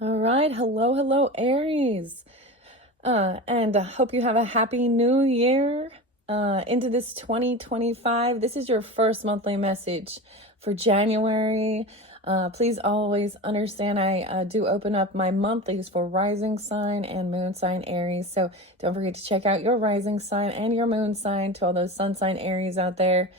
All right. Hello, Aries. And hope you have a happy new year into this 2025. This is your first monthly message for January. Please always understand I do open up my monthlies for rising sign and moon sign Aries. So don't forget to check out your rising sign and your moon sign to all those sun sign Aries out there.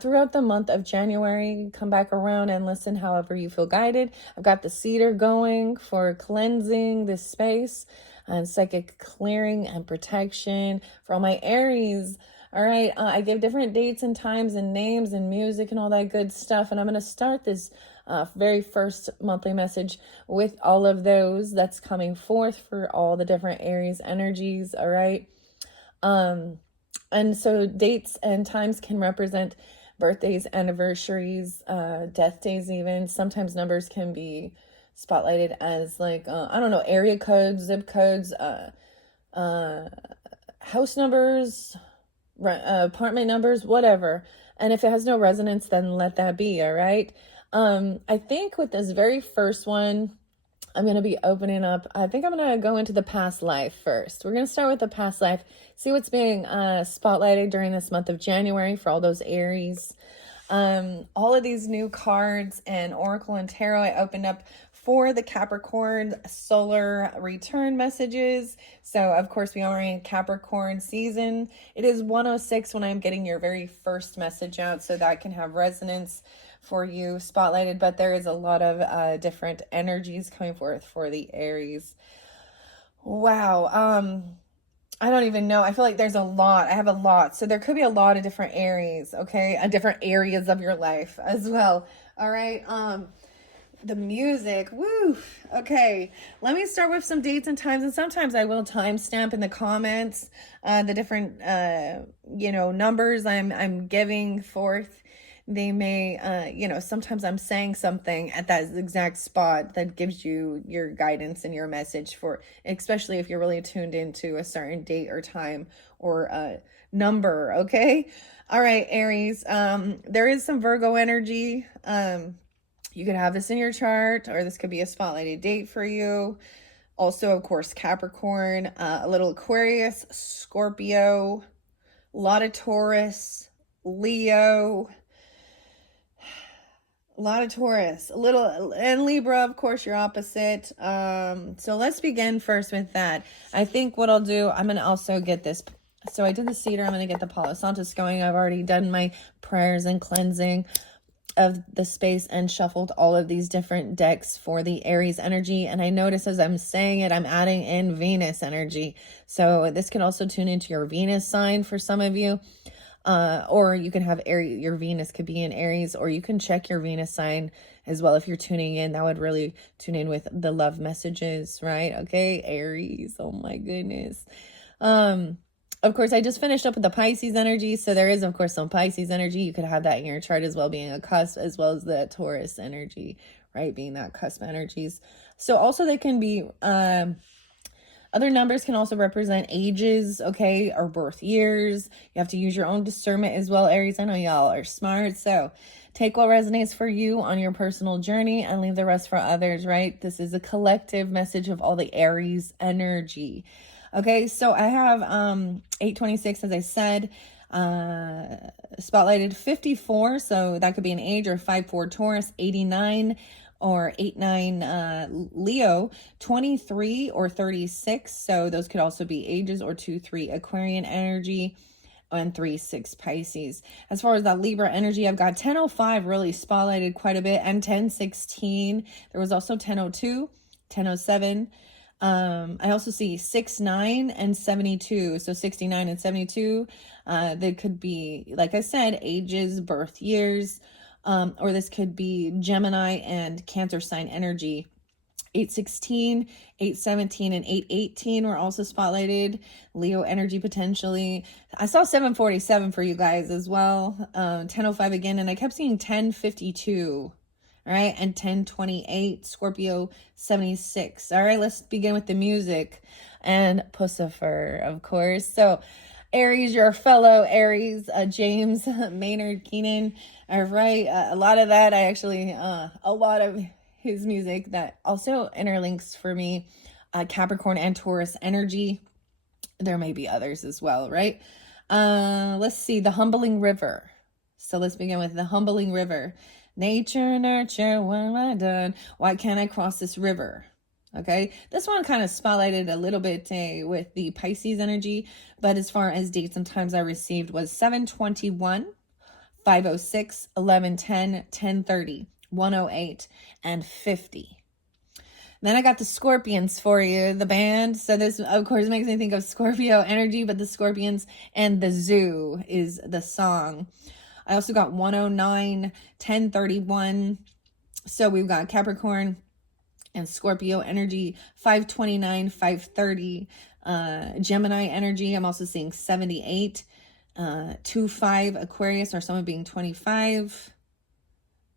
Throughout the month of January, come back around and listen however you feel guided. I've got the cedar going for cleansing this space and psychic clearing and protection for all my Aries. All right, I gave different dates and times and names and music and all that good stuff. And I'm going to start this very first monthly message with all of those that's coming forth for all the different Aries energies. All right. And so dates and times can represent birthdays, anniversaries, death days even. Sometimes numbers can be spotlighted as like, I don't know, area codes, zip codes, house numbers, apartment numbers, whatever. And if it has no resonance, then let that be, all right? I think with this very first one, I'm going to be opening up. I think I'm going to go into the past life first. We're going to start with the past life, see what's being spotlighted during this month of January for all those Aries. All of these new cards and Oracle and Tarot I opened up for the Capricorn solar return messages. So of course we are in Capricorn season. It is 1:06 when I'm getting your very first message out, so that can have resonance for you spotlighted, but there is a lot of different energies coming forth for the Aries. Wow. I don't even know. I feel like there's a lot. I have a lot. So there could be a lot of different Aries, okay? Different areas of your life as well. All right. The music, woo. Okay, let me start with some dates and times, and sometimes I will timestamp in the comments the different numbers I'm giving forth. They may sometimes I'm saying something at that exact spot that gives you your guidance and your message for, especially if you're really tuned into a certain date or time or number. Okay. All right, Aries. There is some Virgo energy. You could have this in your chart, or this could be a spotlighted date for you. Also, of course, Capricorn, a little Aquarius, Scorpio, a lot of Taurus, Leo, a lot of Taurus, a little, and Libra, of course, your opposite. So let's begin first with that. I think what I'll do, I'm going to also get this. So I did the cedar. I'm going to get the Palo Santos going. I've already done my prayers and cleansing of the space and shuffled all of these different decks for the Aries energy. And I notice as I'm saying it, I'm adding in Venus energy. So this could also tune into your Venus sign for some of you. Or you can have Aries, your Venus could be in Aries, or you can check your Venus sign as well if you're tuning in. That would really tune in with the love messages, right? Okay, Aries. Oh my goodness. Of course, I just finished up with the Pisces energy. So there is, of course, some Pisces energy. You could have that in your chart as well, being a cusp, as well as the Taurus energy, right? Being that cusp energies. So also they can be, other numbers can also represent ages, okay, or birth years. You have to use your own discernment as well, Aries. I know y'all are smart. So take what resonates for you on your personal journey and leave the rest for others, right? This is a collective message of all the Aries energy. Okay, so I have 826, as I said, spotlighted 54, so that could be an age, or 54 Taurus, 89 or 89 Leo, 23 or 36, so those could also be ages, or 2-3 Aquarian energy, and 3-6 Pisces. As far as that Libra energy, I've got 1005 really spotlighted quite a bit, and 1016. There was also 1002, 1007. I also see 69 and 72. So 69 and 72, they could be, like I said, ages, birth years, or this could be Gemini and Cancer sign energy. 816, 817, and 818 were also spotlighted. Leo energy potentially. I saw 747 for you guys as well. 1005 again, and I kept seeing 1052. All right, and 1028, Scorpio 76. All right, let's begin with the music and Pussifer, of course. So Aries, your fellow Aries, James Maynard Keenan. All right, a lot of that, a lot of his music that also interlinks for me Capricorn and Taurus energy. There may be others as well, right? Let's see, the Humbling River. So let's begin with the Humbling River. Nature, nurture, what have I done? Why can't I cross this river? Okay, this one kind of spotlighted a little bit with the Pisces energy, but as far as dates and times I received was 7:21, 5:06, 11:10, 10:30, 1:08, and 50. Then I got the Scorpions for you, the band. So this, of course, makes me think of Scorpio energy, but the Scorpions and the Zoo is the song. I also got 109, 1031. So we've got Capricorn and Scorpio energy, 529, 530. Gemini energy, I'm also seeing 78. 25 Aquarius, or someone being 25.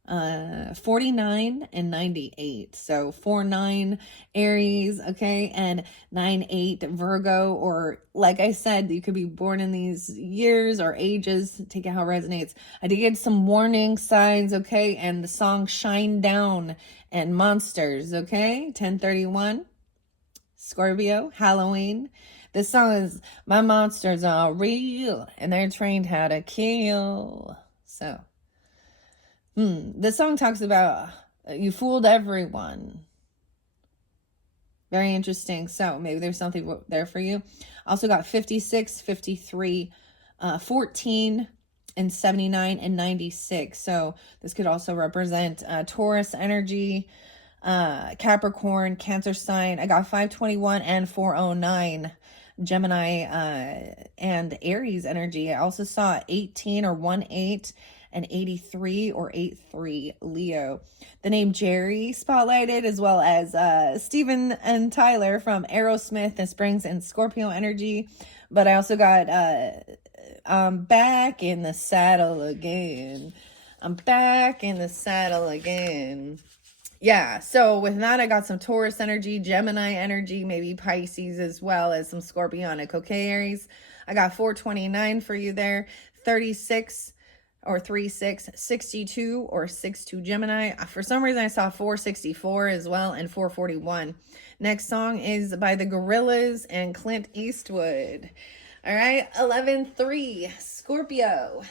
49 and 98. So 49 Aries, okay, and 98 Virgo, or like I said, you could be born in these years or ages. Take it how it resonates. I did get some warning signs, okay, and the song Shine Down and Monsters, okay, 1031. Scorpio, Halloween. This song is My Monsters Are Real and They're Trained How to Kill. So this song talks about you fooled everyone. Very interesting. So maybe there's something there for you. Also got 56, 53, 14, and 79, and 96. So this could also represent Taurus energy, Capricorn, Cancer sign. I got 521 and 409. Gemini and Aries energy. I also saw 18 or 18 and 83 or 83 Leo. The name Jerry spotlighted, as well as Steven and Tyler from Aerosmith. This brings in Scorpio energy. But I also got I'm back in the saddle again. I'm back in the saddle again. Yeah, so with that, I got some Taurus energy, Gemini energy, maybe Pisces, as well as some Scorpionic. Okay, Aries? I got 429 for you there, 36 or 36, 62 or 62 Gemini. For some reason, I saw 464 as well, and 441. Next song is by the Gorillaz and Clint Eastwood. All right, 11-3, Scorpio,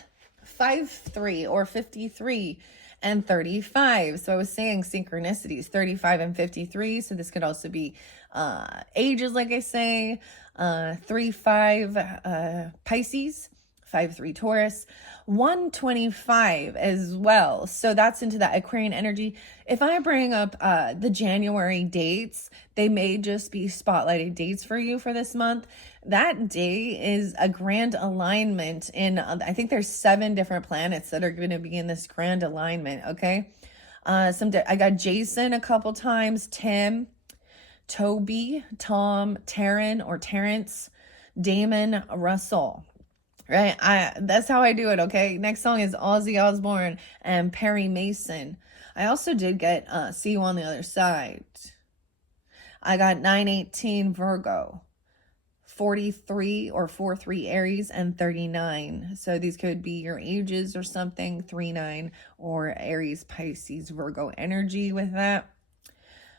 5-3 or 53. And 35. So I was saying synchronicities, 35 and 53. So this could also be ages, like I say. 3-5 Pisces, 5-3 Taurus, 125 as well. So that's into that Aquarian energy. If I bring up the January dates, they may just be spotlighted dates for you for this month. That day is a grand alignment in, I think there's 7 different planets that are going to be in this grand alignment, okay? I got Jason a couple times, Tim, Toby, Tom, Taryn or Terrence, Damon, Russell. Right? That's how I do it, okay? Next song is Ozzy Osbourne and Perry Mason. I also did get See You on the Other Side. I got 918 Virgo, 43 or 43 Aries, and 39. So these could be your ages or something, 39 or Aries, Pisces, Virgo energy with that.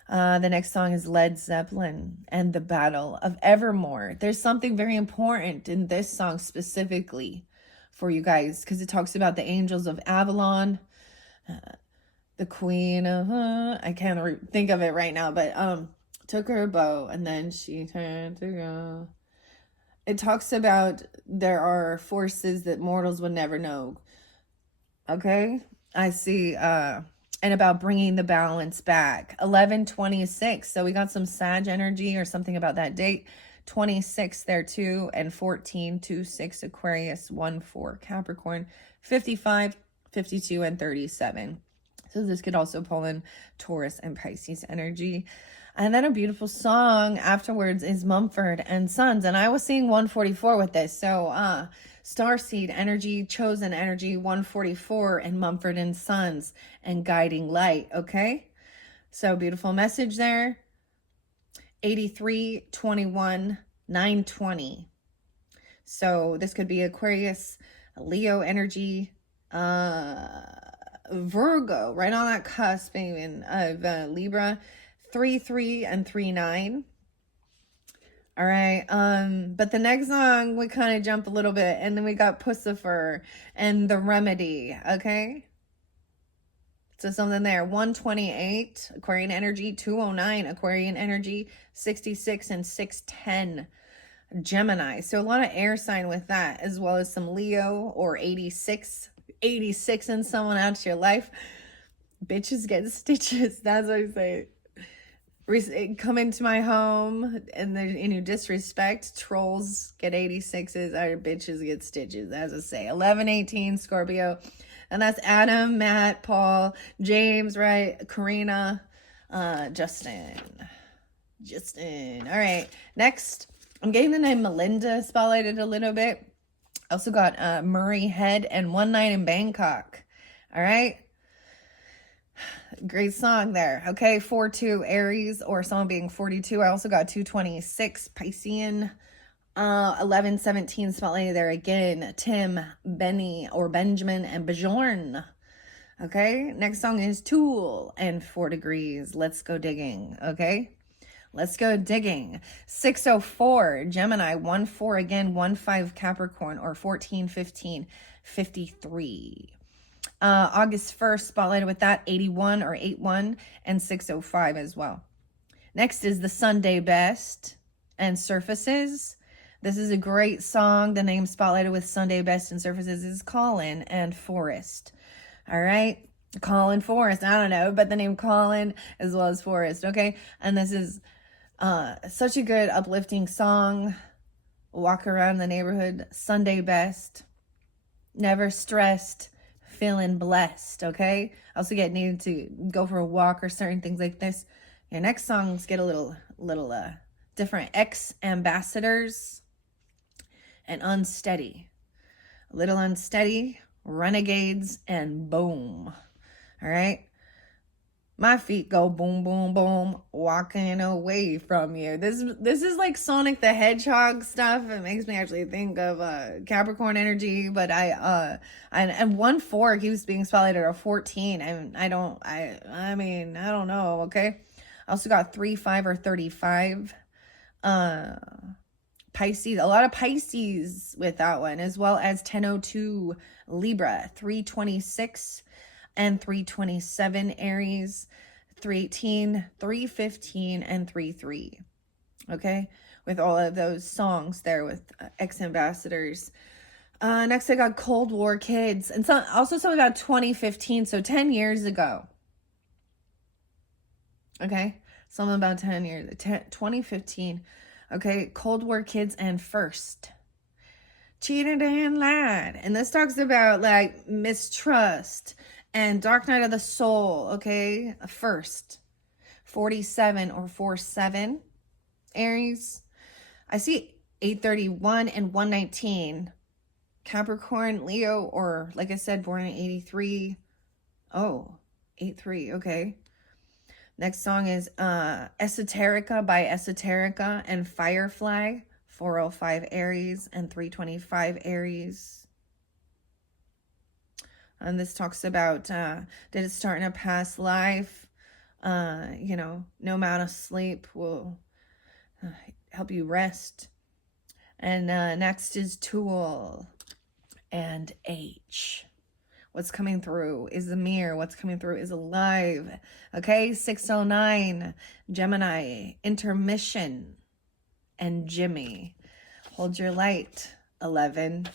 The next song is Led Zeppelin and the Battle of Evermore. There's something very important in this song specifically for you guys, because it talks about the angels of Avalon, the queen of, I can't think of it right now, but took her bow and then she turned to go. It talks about there are forces that mortals would never know. Okay? I see, and about bringing the balance back. 11-26. So we got some Sag energy or something about that date. 26 there too. And 14-6 Aquarius, 1-4 Capricorn, 55, 52, and 37. So this could also pull in Taurus and Pisces energy. And then a beautiful song afterwards is Mumford and Sons. And I was seeing 144 with this. So Starseed energy, Chosen energy, 144, and Mumford and Sons and Guiding Light. Okay? So beautiful message there. 83, 21, 920. So this could be Aquarius, Leo energy, Virgo, right on that cusp even of Libra, 3-3 and 3-9. All right. But the next song we kind of jump a little bit, and then we got Pussifer and The Remedy. Okay. So something there. 128 Aquarian energy, 209 Aquarian energy, 66 and 610 Gemini. So a lot of air sign with that, as well as some Leo or 86 and someone out your life. Bitches get stitches. That's what I say. Come into my home and you disrespect, trolls get 86s, our bitches get stitches, as I say. 11-18 Scorpio. And that's Adam, Matt, Paul, James, right? Karina, Justin. All right. Next, I'm getting the name Melinda spotlighted a little bit. Also got Murray Head and One Night in Bangkok. All right. Great song there. Okay, 4-2 Aries, or someone being 42. I also got 226 Piscean. 11-17 spotlight there again. Tim, Benny, or Benjamin, and Bjorn. Okay, next song is Tool and 4 Degrees. Let's go digging. Okay, let's go digging. 604 Gemini, 1-4 again, 1-5 Capricorn, or 14-15 53. August 1st, spotlighted with that, 81 or 81 and 605 as well. Next is the Sunday Best and Surfaces. This is a great song. The name spotlighted with Sunday Best and Surfaces is Colin and Forrest. All right. Colin Forrest. I don't know, but the name Colin as well as Forrest. Okay. And this is such a good uplifting song. Walk around the neighborhood. Sunday Best. Never stressed. Feeling blessed, okay? Also get needed to go for a walk or certain things like this. Your next songs get a little different. Ex-Ambassadors and Unsteady. A little Unsteady, Renegades, and Boom. All right? My feet go boom, boom, boom, walking away from you. This is like Sonic the Hedgehog stuff. It makes me actually think of Capricorn energy, but and 1-4 keeps being spotlighted at 14. I mean, I don't know, okay? I also got 3-5 or 35. Pisces, a lot of Pisces with that one, as well as 1002 Libra, 326 and 327 Aries, 318, 315, and 33. Okay, with all of those songs there with ex-ambassadors. Next I got Cold War Kids, and something about 2015, so 10 years ago. Okay, something about 10 years, 2015. Okay, Cold War Kids and First. Cheated and lied. And this talks about like mistrust and Dark Night of the Soul. Okay, First. 47 or 47 Aries. I see 831 and 119. Capricorn, Leo, or like I said, born in 83. Oh, 83, okay. Next song is Esoterica by Esoterica and Firefly, 405 Aries and 325 Aries. And this talks about, did it start in a past life? No amount of sleep will help you rest. And next is Tool and H. What's coming through is the mirror. What's coming through is alive. Okay, 609, Gemini, Intermission, and Jimmy. Hold your light, 11.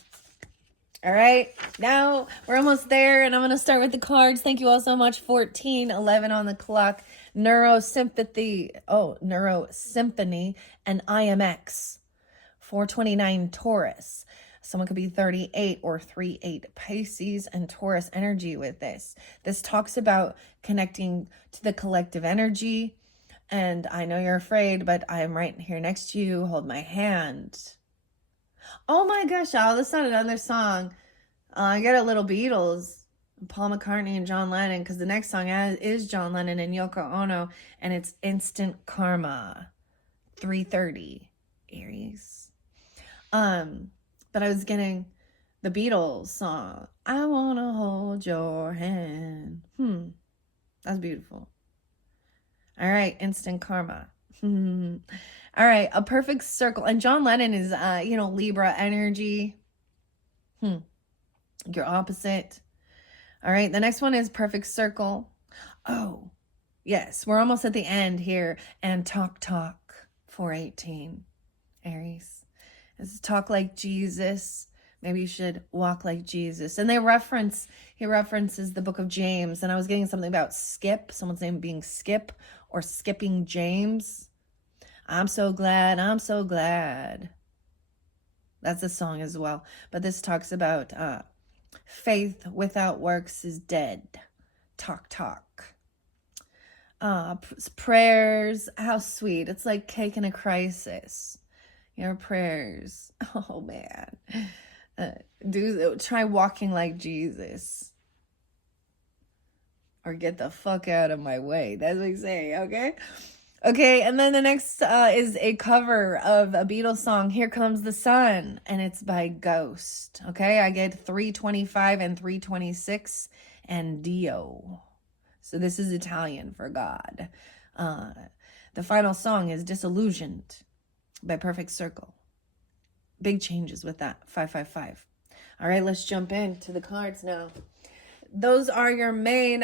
All right, now we're almost there, and I'm going to start with the cards. Thank you all so much. 14, 11 on the clock. Neurosymphony, and IMX. 429 Taurus. Someone could be 38 or 38 Pisces and Taurus energy with this. This talks about connecting to the collective energy. And I know you're afraid, but I'm right here next to you. Hold my hand. Oh my gosh, y'all, this is not another song. I got a little Beatles, Paul McCartney and John Lennon, because the next song is John Lennon and Yoko Ono, and it's Instant Karma, 330 Aries. But I was getting The Beatles song, I wanna hold your hand. That's beautiful. All right, instant karma. All right, a perfect circle. And John Lennon is, Libra energy. Your opposite. All right, the next one is perfect circle. Oh, yes, we're almost at the end here. And talk 418, Aries. This is talk like Jesus. Maybe you should walk like Jesus. And he references the book of James. And I was getting something about Skip, someone's name being Skip or skipping James. I'm so glad. That's a song as well. But this talks about faith without works is dead. Talk. Prayers, how sweet. It's like cake in a crisis. Your prayers. Oh, man. Try walking like Jesus. Or get the fuck out of my way. That's what we say, okay? Okay, and then the next is a cover of a Beatles song, Here Comes the Sun, and it's by Ghost. Okay, I get 325 and 326 and Dio. So this is Italian for God. The final song is Disillusioned by Perfect Circle. Big changes with that, 555. All right, let's jump into the cards now. Those are your main,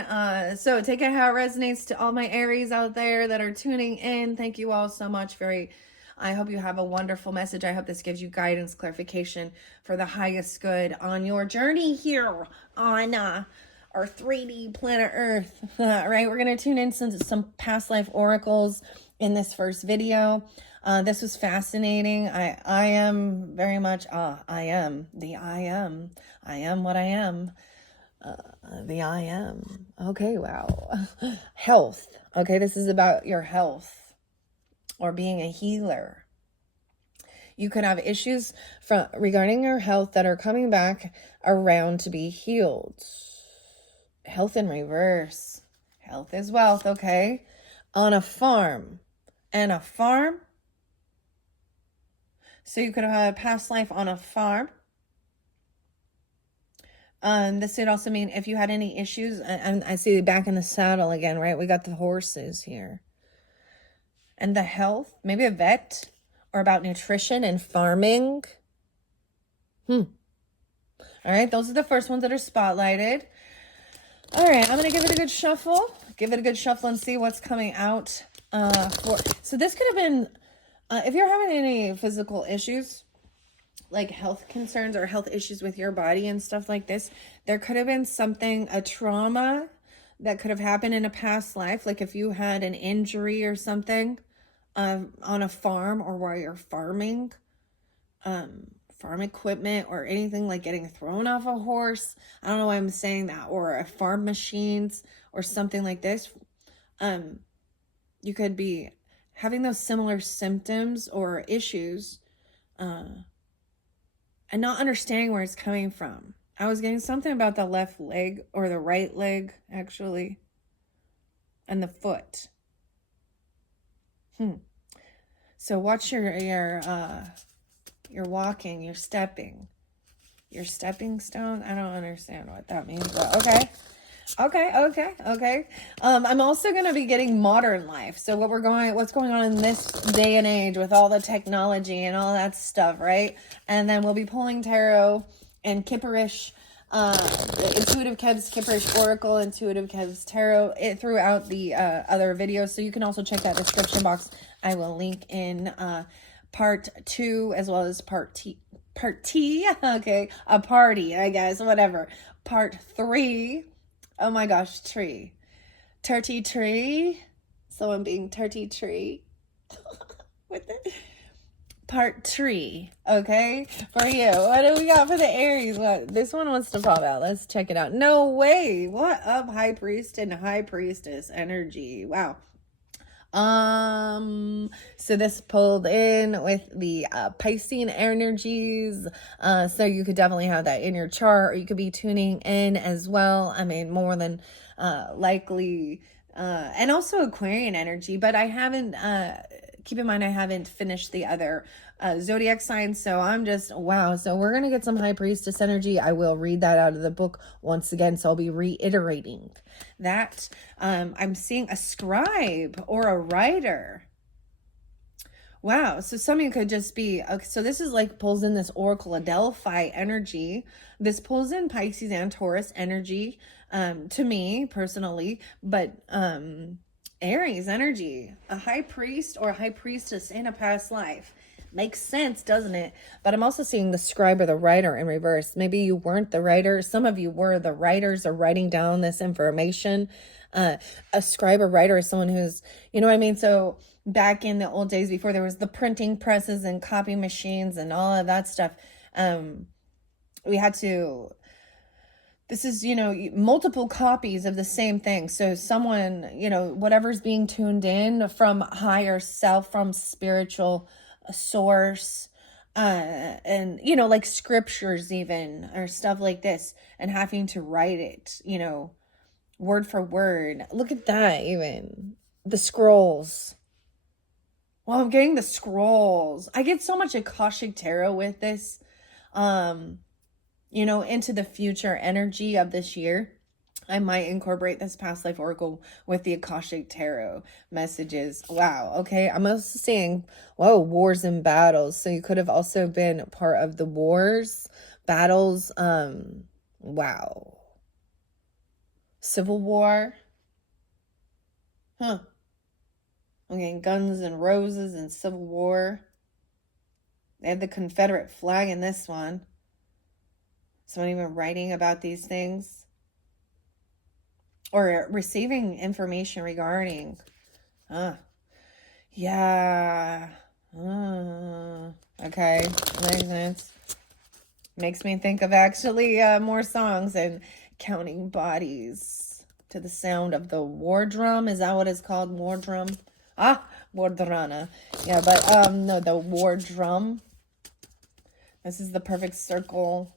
so take it how it resonates to all my Aries out there that are tuning in. Thank you all so much. I hope you have a wonderful message. I hope this gives you guidance, clarification for the highest good on your journey here on our 3D planet Earth. All right, we're going to tune in some past life oracles in this first video. This was fascinating. I am very much, I am the I am. I am what I am. The I am. Okay, wow. Health. Okay, this is about your health or being a healer. You could have issues regarding your health that are coming back around to be healed. Health in reverse. Health is wealth, okay? On a farm. And a farm? So you could have had a past life on a farm. This would also mean if you had any issues, and I see back in the saddle again, right? We got the horses here. And the health, maybe a vet, or about nutrition and farming. All right, those are the first ones that are spotlighted. All right, I'm going to give it a good shuffle. Give it a good shuffle and see what's coming out. So this could have been, if you're having any physical issues, like health concerns or health issues with your body and stuff like this, there could have been a trauma that could have happened in a past life. Like if you had an injury or something on a farm or while you're farming, farm equipment or anything like getting thrown off a horse. I don't know why I'm saying that, or farm machines or something like this. You could be having those similar symptoms or issues, and not understanding where it's coming from. I was getting something about the left leg or the right leg, actually, and the foot. So watch your walking, your stepping stone. I don't understand what that means, but okay. I'm also going to be getting modern life. So what's going on in this day and age with all the technology and all that stuff, right? And then we'll be pulling tarot and Kipperish, Intuitive Kev's Kipperish Oracle, Intuitive Kev's Tarot throughout the other videos. So you can also check that description box. I will link in part 2 as well as part T. Okay, a party, I guess, whatever. Part 3. Oh my gosh, tree. Turkey tree. Someone being turkey tree. With it. Part 3. Okay? For you. What do we got for the Aries? This one wants to pop out. Let's check it out. No way. What up, High Priest and High Priestess energy? Wow. So this pulled in with the Piscean energies. So you could definitely have that in your chart, or you could be tuning in as well. I mean, more than likely, and also Aquarian energy, but I haven't keep in mind, I haven't finished the other zodiac signs, so I'm just, wow. So we're going to get some high priestess energy. I will read that out of the book once again, so I'll be reiterating that. I'm seeing a scribe or a writer. Wow. So some of you could just be, okay, so this is like pulls in this Oracle Adelphi energy. This pulls in Pisces and Taurus energy, to me personally, but Aries energy, a high priest or a high priestess in a past life. Makes sense, doesn't it? But I'm also seeing the scribe or the writer in reverse. Maybe you weren't the writer. Some of you were the writers or writing down this information. A scribe or writer is someone who's, you know what I mean? So back in the old days before there was the printing presses and copy machines and all of that stuff, we had to, this is, you know, multiple copies of the same thing. So someone, you know, whatever's being tuned in from higher self, from spiritual source, and, you know, like scriptures even, or stuff like this, and having to write it, you know, word for word. Look at that, even. The scrolls. Well, I'm getting the scrolls. I get so much Akashic Tarot with this. You know, into the future energy of this year, I might incorporate this past life oracle with the Akashic Tarot messages. Wow. Okay. I'm also seeing, whoa, wars and battles. So you could have also been part of the wars, battles. Wow. Civil War. Huh. Okay. Guns and Roses and Civil War. They had the Confederate flag in this one. Someone even writing about these things or receiving information regarding, yeah, okay, makes sense. Makes me think of actually more songs and counting bodies to the sound of the war drum. Is that what it's called? War drum? War drana. Yeah, but no, the war drum. This is the perfect circle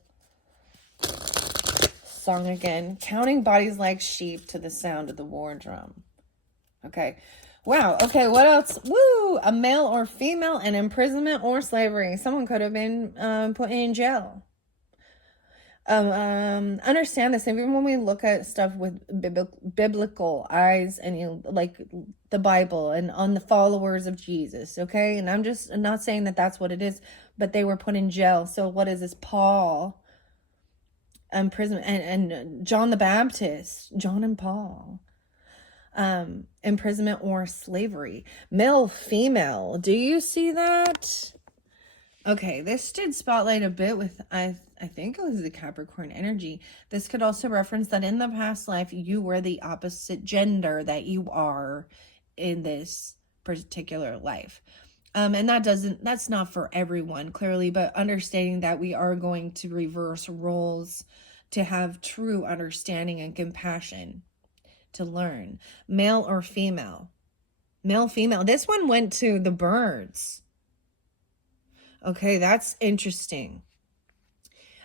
song again. Counting bodies like sheep to the sound of the war drum. Okay. Wow. Okay. What else? Woo! A male or female in imprisonment or slavery. Someone could have been put in jail. Understand this. Even when we look at stuff with biblical eyes and, you know, like the Bible and on the followers of Jesus. Okay. And I'm just not saying that that's what it is, but they were put in jail. So what is this? Paul. Imprisonment and John the Baptist, John and Paul, imprisonment or slavery, male, female. Do you see that? Okay, this did spotlight a bit with, I think it was the Capricorn energy. This could also reference that in the past life, you were the opposite gender that you are in this particular life. And that's not for everyone, clearly, but understanding that we are going to reverse roles to have true understanding and compassion to learn. Male or female? Male, female. This one went to the birds. Okay, that's interesting.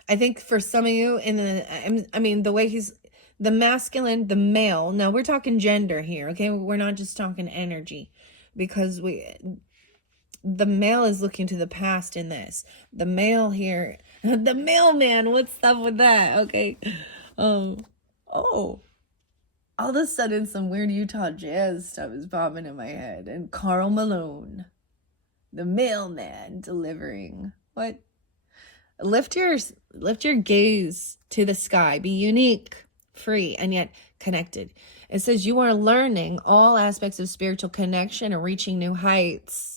I think for some of you I mean, the way he's the masculine, the male. Now we're talking gender here, okay? We're not just talking energy, because the male is looking to the past in this. The male here, the mailman, what's up with that? Okay. Oh, all of a sudden some weird Utah jazz stuff is popping in my head. And Carl Malone, the mailman delivering. What? Lift your gaze to the sky. Be unique, free, and yet connected. It says you are learning all aspects of spiritual connection and reaching new heights.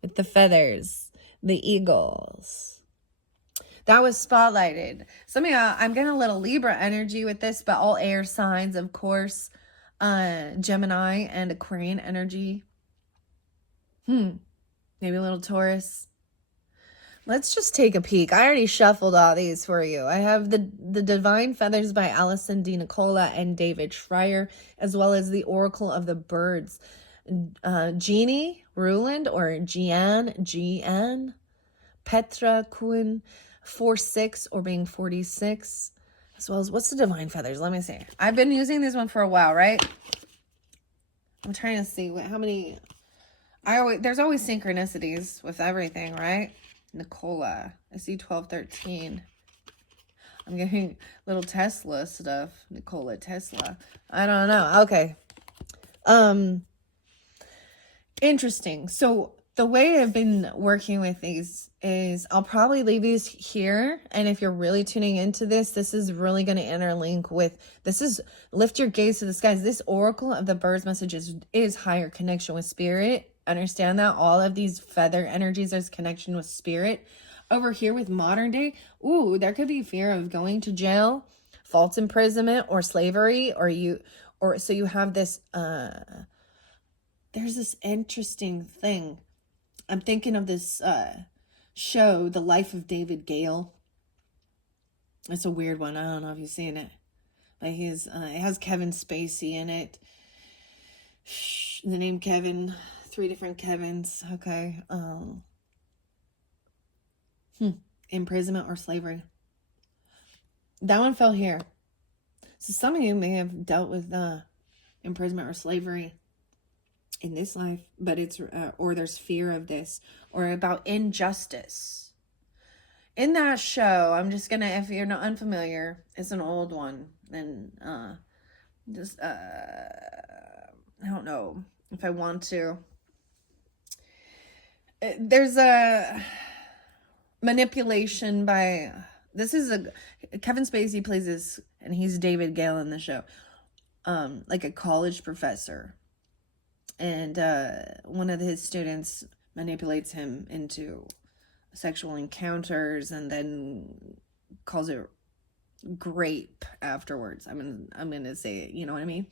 With the feathers, the eagles. That was spotlighted. Some of y'all, I'm getting a little Libra energy with this, but all air signs, of course. Gemini and Aquarian energy. Maybe a little Taurus. Let's just take a peek. I already shuffled all these for you. I have the Divine Feathers by Allison D. Nicola and David Schreier, as well as the Oracle of the Birds. Jeannie Ruland or Gian, Petra Kuhn, 46 or being 46, as well as what's the Divine Feathers? Let me see. I've been using this one for a while, right? I'm trying to see how many. There's always synchronicities with everything, right? Nicola. I see 1213. I'm getting little Tesla stuff. Nikola Tesla. I don't know. Okay. Interesting. So the way I've been working with these is I'll probably leave these here. And if you're really tuning into this, this is really going to interlink with, this is lift your gaze to the skies. This oracle of the birds messages is higher connection with spirit. Understand that all of these feather energies is connection with spirit. Over here with modern day, ooh, there could be fear of going to jail, false imprisonment, or slavery, or so you have this, there's this interesting thing. I'm thinking of this show, The Life of David Gale. It's a weird one. I don't know if you've seen it. But it has Kevin Spacey in it. The name Kevin. 3 different Kevins. Okay. Imprisonment or slavery. That one fell here. So some of you may have dealt with imprisonment or slavery in this life, but it's or there's fear of this, or about injustice. In that show, I'm just gonna, if you're not unfamiliar, it's an old one, and I don't know if I want to. There's a manipulation by, Kevin Spacey plays this, and he's David Gale in the show, like a college professor. And one of his students manipulates him into sexual encounters and then calls it grape afterwards. I'm gonna say it, you know what I mean?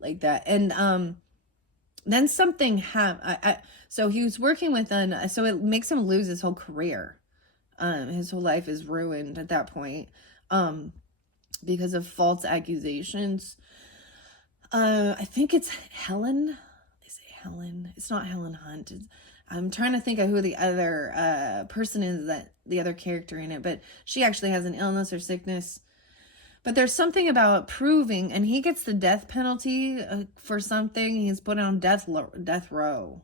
Like that. And then something so he was working with so it makes him lose his whole career. His whole life is ruined at that point because of false accusations. I think it's Helen. It's not Helen Hunt. I'm trying to think of who the other person is, that the other character in it, but she actually has an illness or sickness. But there's something about proving, and he gets the death penalty for something. He's put on death row.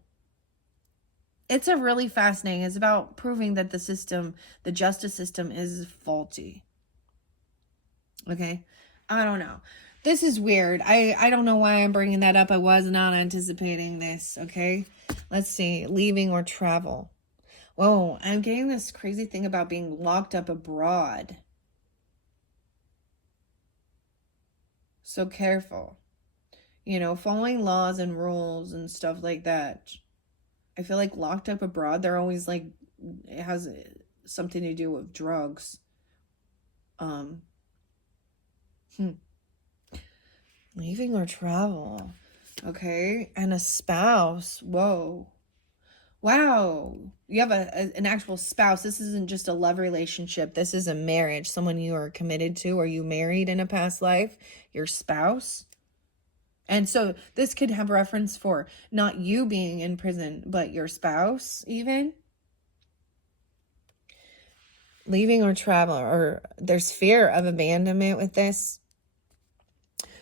It's a really fascinating. It's about proving that the justice system is faulty. Okay, I don't know. This is weird. I don't know why I'm bringing that up. I was not anticipating this, okay? Let's see. Leaving or travel. Whoa, I'm getting this crazy thing about being locked up abroad. So careful. Following laws and rules and stuff like that. I feel like locked up abroad, they're always like, it has something to do with drugs. Leaving or travel. Okay. And a spouse. Whoa. Wow. You have an actual spouse. This isn't just a love relationship. This is a marriage. Someone you are committed to, or you married in a past life. Your spouse. And so this could have reference for not you being in prison, but your spouse even. Leaving or travel. Or there's fear of abandonment with this.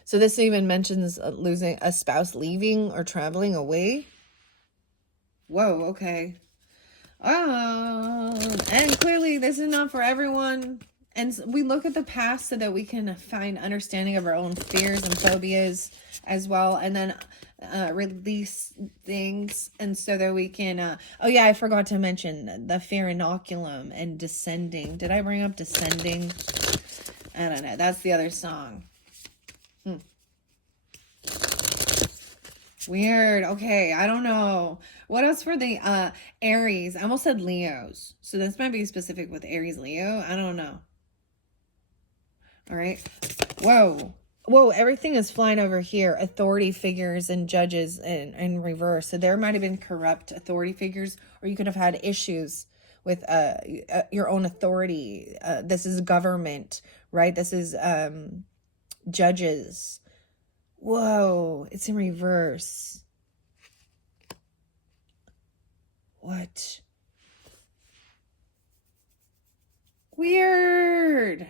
So this even mentions losing a spouse, leaving or traveling away. Whoa, okay. And clearly this is not for everyone. And we look at the past so that we can find understanding of our own fears and phobias as well. And then release things. And so that we can, oh yeah, I forgot to mention the fear inoculum and descending. Did I bring up descending? I don't know. That's the other song. Weird. Okay, I don't know. What else for the Aries? I almost said Leos. So this might be specific with Aries, Leo. I don't know. All right. Whoa. Whoa, everything is flying over here. Authority figures and judges in reverse. So there might have been corrupt authority figures, or you could have had issues with your own authority. This is government, right? This is judges. Whoa, it's in reverse. What? Weird.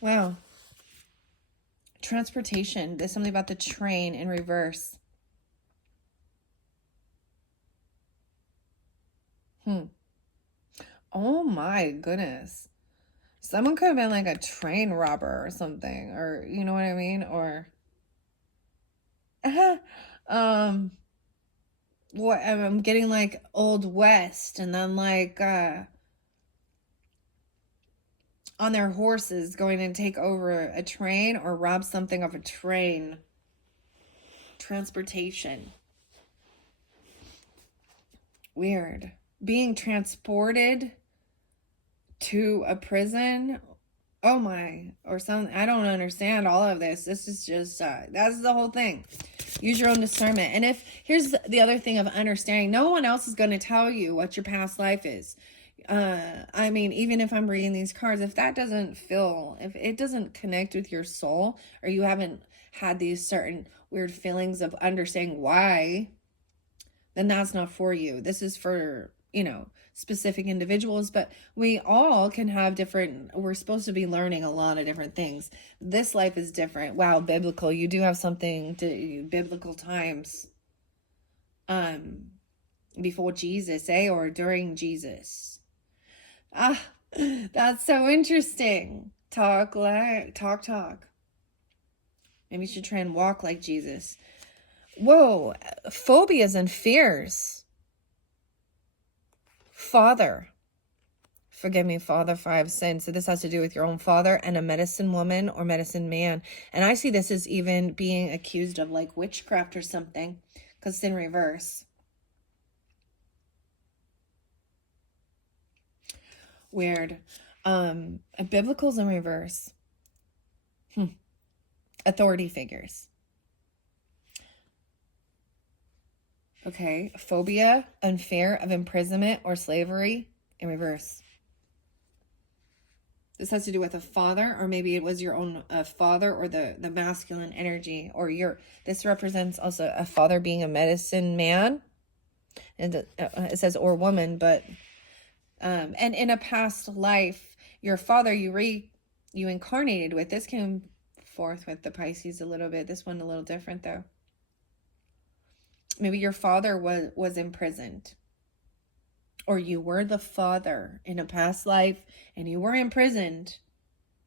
Wow. Transportation. There's something about the train in reverse. Oh my goodness. Someone could have been like a train robber or something, or you know what I mean? Or what, I'm getting like Old West, and then like on their horses going to take over a train or rob something of a train. Transportation. Weird. Being transported to a prison. Oh my, or something. I don't understand all of this. This is just, that's the whole thing. Use your own discernment. And here's the other thing of understanding, no one else is going to tell you what your past life is. I mean, even if I'm reading these cards, if that doesn't feel, if it doesn't connect with your soul, or you haven't had these certain weird feelings of understanding why, then that's not for you. This is for, specific individuals, but we all can have we're supposed to be learning a lot of different things. This life is different. Wow, biblical. You do have something to biblical times. Before Jesus, or during Jesus. That's so interesting. Talk. Maybe you should try and walk like Jesus. Whoa, phobias and fears. Father. Forgive me, Father, for I have sinned. So this has to do with your own father and a medicine woman or medicine man. And I see this as even being accused of like witchcraft or something, because it's in reverse. Weird. Biblical's in reverse. Authority figures. Okay, phobia and fear of imprisonment or slavery in reverse. This has to do with a father, or maybe it was your own father, or the masculine energy, or this represents also a father being a medicine man. And it says or woman, but and in a past life, your father you incarnated with. This came forth with the Pisces a little bit. This one a little different though. Maybe your father was imprisoned, or you were the father in a past life and you were imprisoned.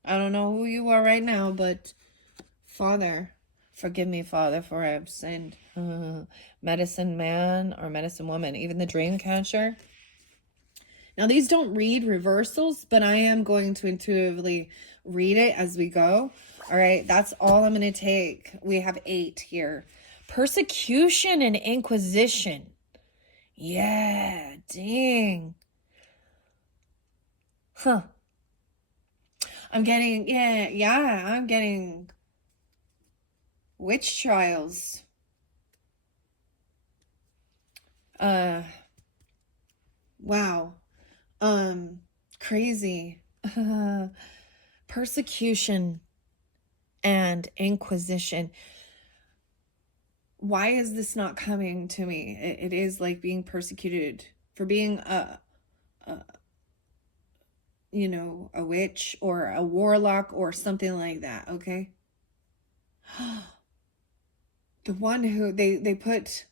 I don't know who you are right now, but Father, forgive me, Father, for I have sinned. Medicine man or medicine woman, even the dream catcher. Now, these don't read reversals, but I am going to intuitively read it as we go. All right, that's all I'm going to take. We have 8 here. Persecution and inquisition. Yeah, dang. I'm getting witch trials. Wow. Crazy. Persecution and inquisition. Why is this not coming to me? It is like being persecuted for being a witch or a warlock or something like that, okay? The one who they put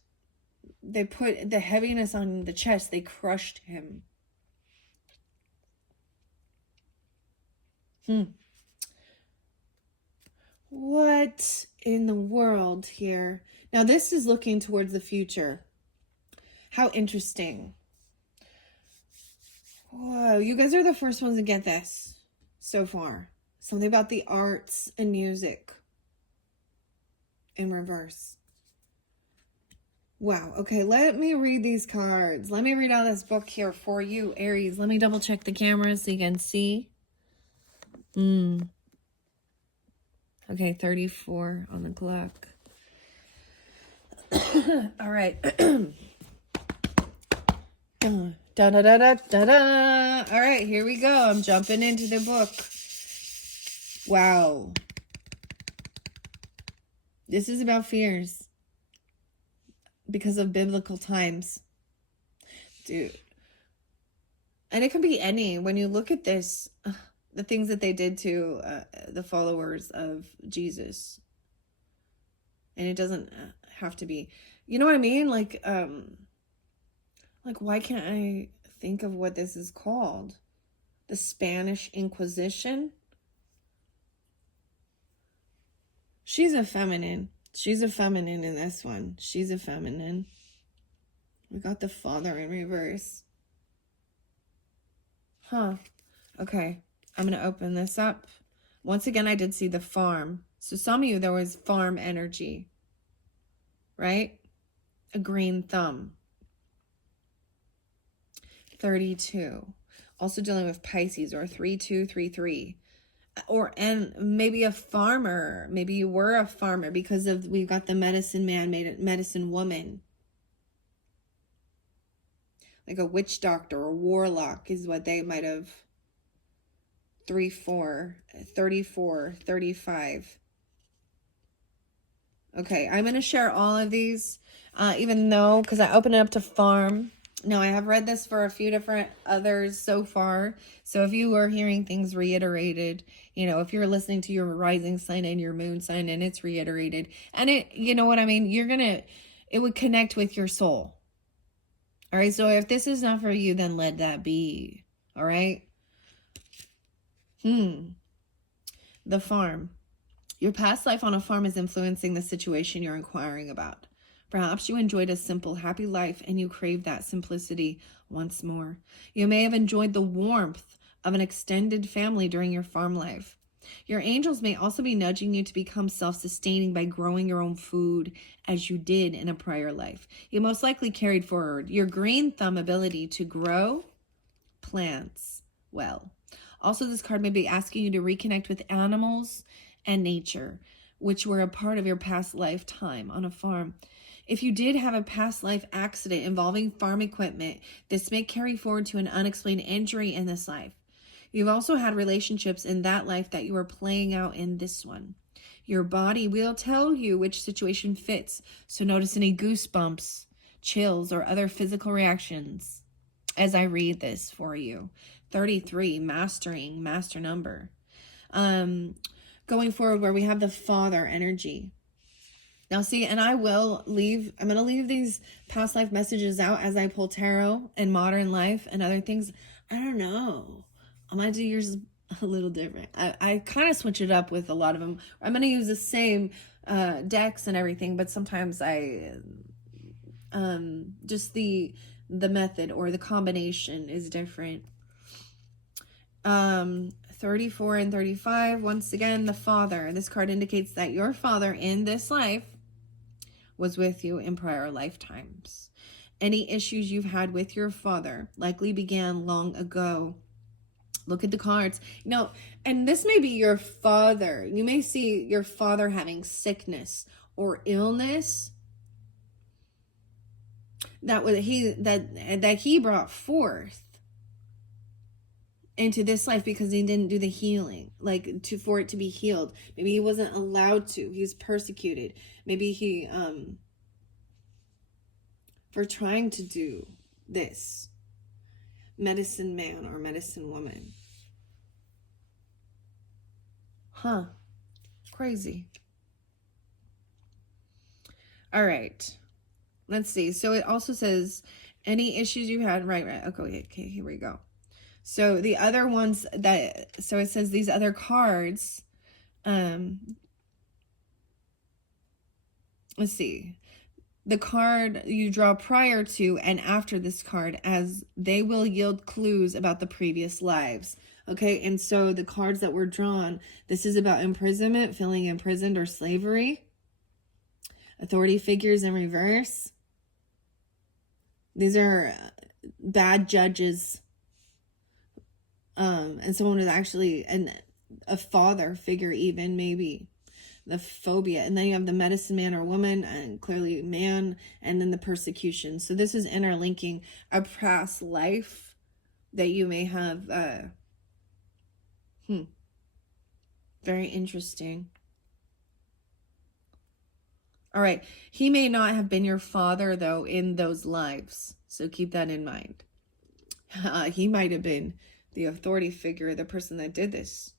the heaviness on the chest, they crushed him. What in the world here? Now this is looking towards the future. How interesting. Whoa, you guys are the first ones to get this so far. Something about the arts and music in reverse. Wow. Okay, let me read these cards. Let me read out this book here for you, Aries. Let me double check the camera so you can see. Okay, 34 on the clock. All right. Da da da da da da. All right, here we go. I'm jumping into the book. Wow. This is about fears because of biblical times. Dude. And it can be any. When you look at this, the things that they did to the followers of Jesus. And it doesn't have to be, you know what I mean? Like, why can't I think of what this is called? The Spanish Inquisition? She's a feminine. She's a feminine in this one. She's a feminine. We got the Father in reverse. Huh. Okay. I'm going to open this up. Once again, I did see the farm. So some of you, there was farm energy. Right? A green thumb. 32. Also dealing with Pisces, or 3233. And maybe a farmer. Maybe you were a farmer because of, we've got the medicine man, medicine woman. Like a witch doctor or warlock is what they might have. 34, 34, 35. Okay, I'm going to share all of these, even though, because I opened it up to farm. Now, I have read this for a few different others so far. So if you are hearing things reiterated, you know, if you're listening to your rising sign and your moon sign and it's reiterated, and it, you know what I mean? It would connect with your soul. All right. So if this is not for you, then let that be. All right. The farm. Your past life on a farm is influencing the situation you're inquiring about. Perhaps you enjoyed a simple, happy life and you crave that simplicity once more. You may have enjoyed the warmth of an extended family during your farm life. Your angels may also be nudging you to become self-sustaining by growing your own food as you did in a prior life. You most likely carried forward your green thumb ability to grow plants well. Also, this card may be asking you to reconnect with animals and nature, which were a part of your past lifetime on a farm. If you did have a past life accident involving farm equipment, this may carry forward to an unexplained injury in this life. You've also had relationships in that life that you are playing out in this one. Your body will tell you which situation fits, so notice any goosebumps, chills, or other physical reactions as I read this for you. 33, mastering, master number. Going forward where we have the Father energy. Now see, and I'm going to leave these past life messages out as I pull tarot and modern life and other things. I don't know. I might do yours a little different. I kind of switch it up with a lot of them. I'm going to use the same decks and everything, but sometimes I just the method or the combination is different. 34 and 35, once again, the Father. This card indicates that your father in this life was with you in prior lifetimes. Any issues you've had with your father likely began long ago. Look at the cards. You know, and this may be your father. You may see your father having sickness or illness that he brought forth into this life because he didn't do the healing, for it to be healed. Maybe he wasn't allowed to. He was persecuted. Maybe he for trying to do this. Medicine man or medicine woman. Huh. Crazy. All right. Let's see. So it also says any issues you had. Right. Okay, here we go. So the other ones so it says these other cards, let's see, the card you draw prior to and after this card, as they will yield clues about the previous lives. Okay, and so the cards that were drawn, this is about imprisonment, feeling imprisoned or slavery, authority figures in reverse. These are bad judges. And someone was actually a father figure, even maybe the phobia. And then you have the medicine man or woman, and clearly man, and then the persecution. So this is interlinking a past life that you may have. Very interesting. All right. He may not have been your father, though, in those lives. So keep that in mind. He might have been the authority figure, the person that did this.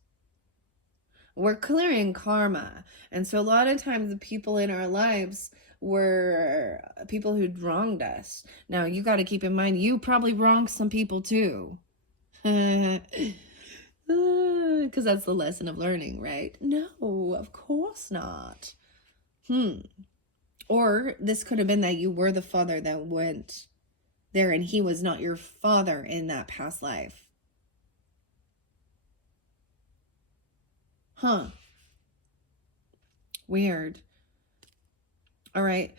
We're clearing karma. And so a lot of times the people in our lives were people who'd wronged us. Now, you got to keep in mind, you probably wronged some people too. Because that's the lesson of learning, right? No, of course not. Or this could have been that you were the father that went there and he was not your father in that past life. Weird. All right.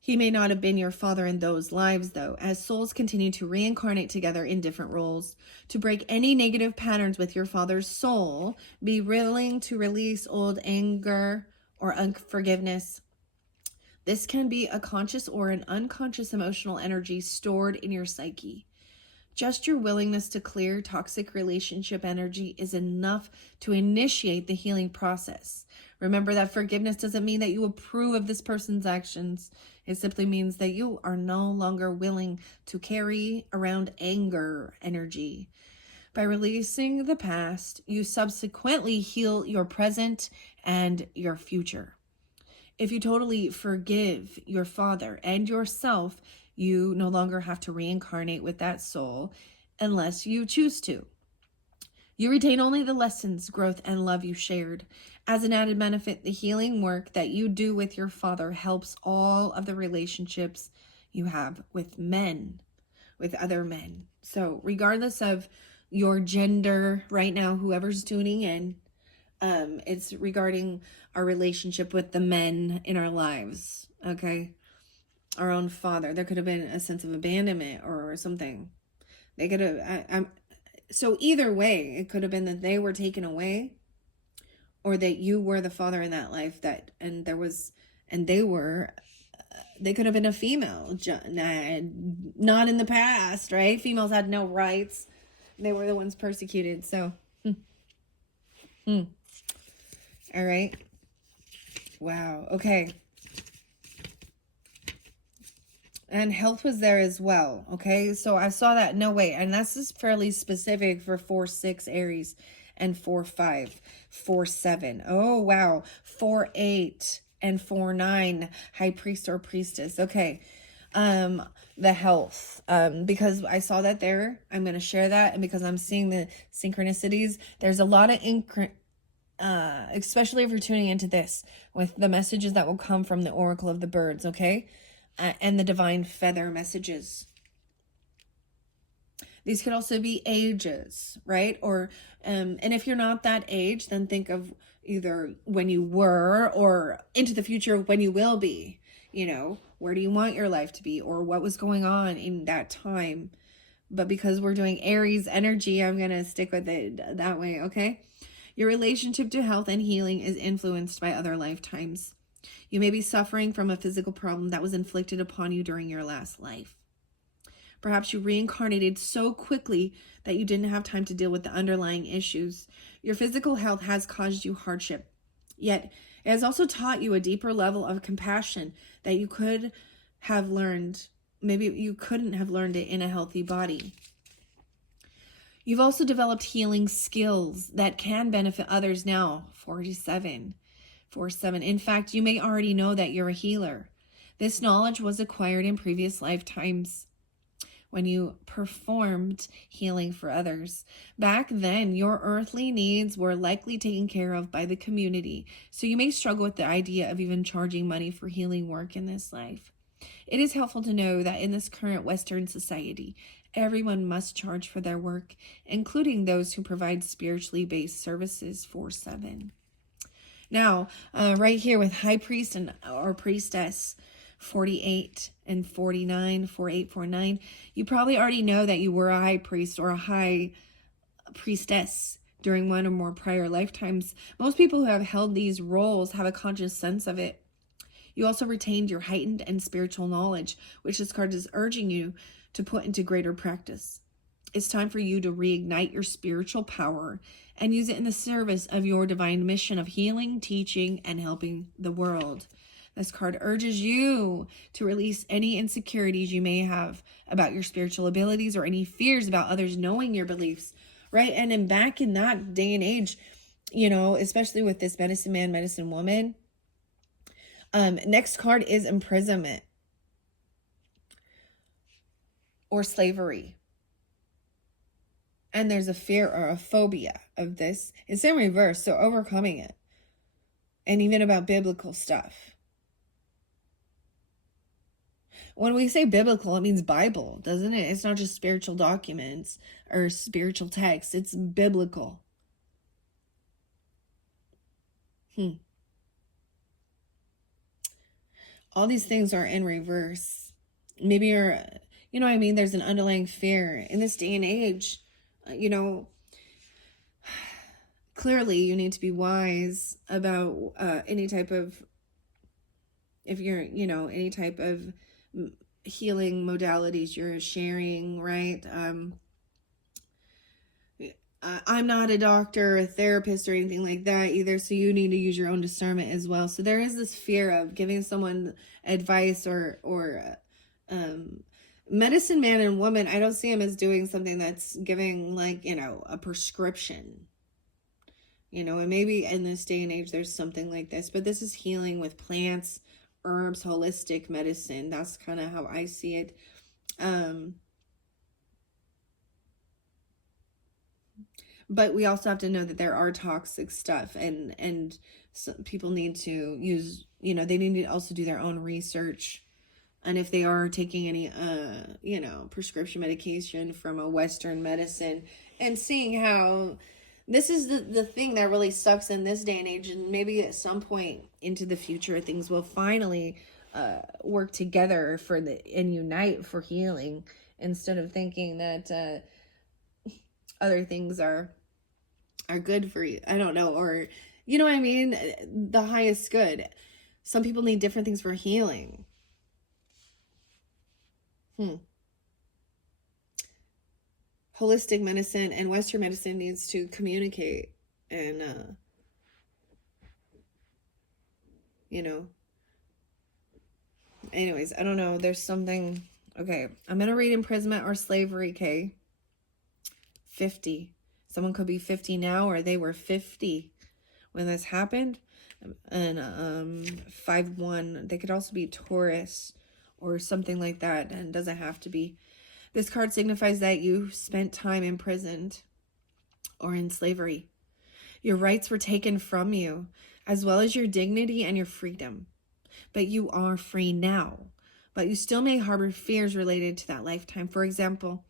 He may not have been your father in those lives, though, as souls continue to reincarnate together in different roles. To break any negative patterns with your father's soul, be willing to release old anger or unforgiveness. This can be a conscious or an unconscious emotional energy stored in your psyche. Just your willingness to clear toxic relationship energy is enough to initiate the healing process. Remember that forgiveness doesn't mean that you approve of this person's actions. It simply means that you are no longer willing to carry around anger energy. By releasing the past, you subsequently heal your present and your future. If you totally forgive your father and yourself, you no longer have to reincarnate with that soul unless you choose to. You retain only the lessons, growth, and love you shared. As an added benefit, the healing work that you do with your father helps all of the relationships you have with men, with other men. So regardless of your gender right now, whoever's tuning in, it's regarding our relationship with the men in our lives, okay? Our own father. There could have been a sense of abandonment or something. They could have, so either way, it could have been that they were taken away or that you were the father in that life they could have been a female, not in the past, right? Females had no rights. They were the ones persecuted, so. All right. Wow. Okay. And health was there as well. Okay. So I saw that. No, wait. And that's just fairly specific for 4-6 Aries and 4-5, 4-7. Oh, wow. 4-8 and 4-9 high priest or priestess. Okay. The health, because I saw that there, I'm going to share that. And because I'm seeing the synchronicities, there's a lot of especially if you're tuning into this with the messages that will come from the Oracle of the Birds, okay? And the Divine Feather messages. These could also be ages, right? Or, and if you're not that age, then think of either when you were or into the future when you will be. You know, where do you want your life to be, or what was going on in that time? But because we're doing Aries energy, I'm going to stick with it that way, okay? Your relationship to health and healing is influenced by other lifetimes. You may be suffering from a physical problem that was inflicted upon you during your last life. Perhaps you reincarnated so quickly that you didn't have time to deal with the underlying issues. Your physical health has caused you hardship, yet it has also taught you a deeper level of compassion that you could have learned. Maybe you couldn't have learned it in a healthy body. You've also developed healing skills that can benefit others now. 47. In fact, you may already know that you're a healer. This knowledge was acquired in previous lifetimes when you performed healing for others. Back then, your earthly needs were likely taken care of by the community, so you may struggle with the idea of even charging money for healing work in this life. It is helpful to know that in this current Western society, everyone must charge for their work, including those who provide spiritually based services. 4-7. Now, right here with High Priest or Priestess, 48 and 49, 48, 49, you probably already know that you were a High Priest or a High Priestess during one or more prior lifetimes. Most people who have held these roles have a conscious sense of it. You also retained your heightened and spiritual knowledge, which this card is urging you to put into greater practice. It's time for you to reignite your spiritual power and use it in the service of your divine mission of healing, teaching, and helping the world. This card urges you to release any insecurities you may have about your spiritual abilities or any fears about others knowing your beliefs right? And then back in that day and age, you know, especially with this medicine man, medicine woman, next card is imprisonment or slavery. And there's a fear or a phobia of this. It's in reverse, so overcoming it. And even about biblical stuff. When we say biblical, it means Bible, doesn't it? It's not just spiritual documents or spiritual texts. It's biblical. All these things are in reverse. Maybe you're, you know what I mean? There's an underlying fear. In this day and age, you know, clearly you need to be wise about any type of, if you're, you know, any type of healing modalities you're sharing, right? I'm not a doctor, a therapist, or anything like that either, so you need to use your own discernment as well. So there is this fear of giving someone advice or medicine man and woman. I don't see him as doing something that's giving, like, you know, a prescription. You know, and maybe in this day and age there's something like this, but this is healing with plants, herbs, holistic medicine. That's kind of how I see it. But we also have to know that there are toxic stuff, and people need to use, you know, they need to also do their own research. And if they are taking any, you know, prescription medication from a Western medicine, and seeing how this is the thing that really sucks in this day and age. And maybe at some point into the future, things will finally work together for and unite for healing, instead of thinking that other things are good for you. I don't know, or, you know what I mean? The highest good. Some people need different things for healing. Holistic medicine and Western medicine needs to communicate, and you know, anyways, I don't know, there's something. Okay, I'm gonna read imprisonment or slavery. Okay, 50. Someone could be 50 now, or they were 50 when this happened. And 5-1, they could also be Taurus or something like that, and it doesn't have to be. This card signifies that you spent time imprisoned or in slavery. Your rights were taken from you, as well as your dignity and your freedom. But you are free now. But you still may harbor fears related to that lifetime. For example,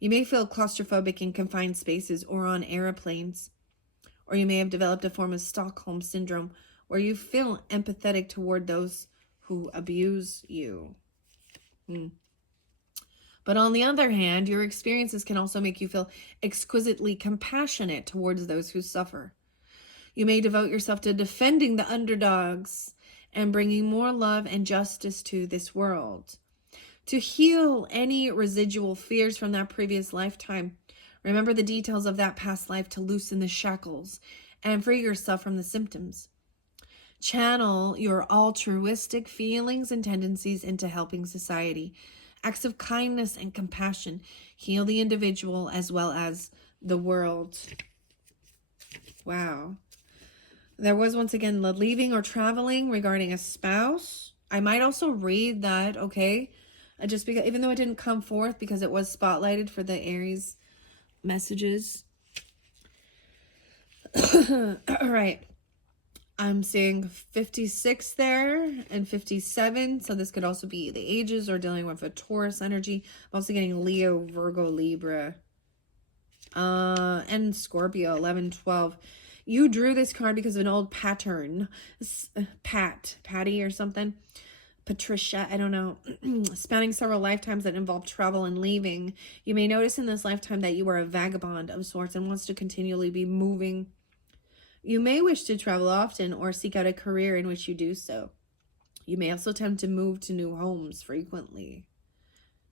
you may feel claustrophobic in confined spaces or on airplanes. Or you may have developed a form of Stockholm syndrome, where you feel empathetic toward those who abuse you. But on the other hand, your experiences can also make you feel exquisitely compassionate towards those who suffer. You may devote yourself to defending the underdogs and bringing more love and justice to this world. To heal any residual fears from that previous lifetime, remember the details of that past life to loosen the shackles and free yourself from the symptoms. Channel your altruistic feelings and tendencies into helping society. Acts of kindness and compassion heal the individual as well as the world. Wow. There was once again the leaving or traveling regarding a spouse. I might also read that, okay? Just because, even though it didn't come forth, because it was spotlighted for the Aries messages. All right. I'm seeing 56 there and 57. So this could also be the ages or dealing with a Taurus energy. I'm also getting Leo, Virgo, Libra, and Scorpio, 11, 12. You drew this card because of an old pattern. Patty or something. Patricia, I don't know, spanning several lifetimes that involve travel and leaving. You may notice in this lifetime that you are a vagabond of sorts and wants to continually be moving. You may wish to travel often or seek out a career in which you do so. You may also attempt to move to new homes frequently.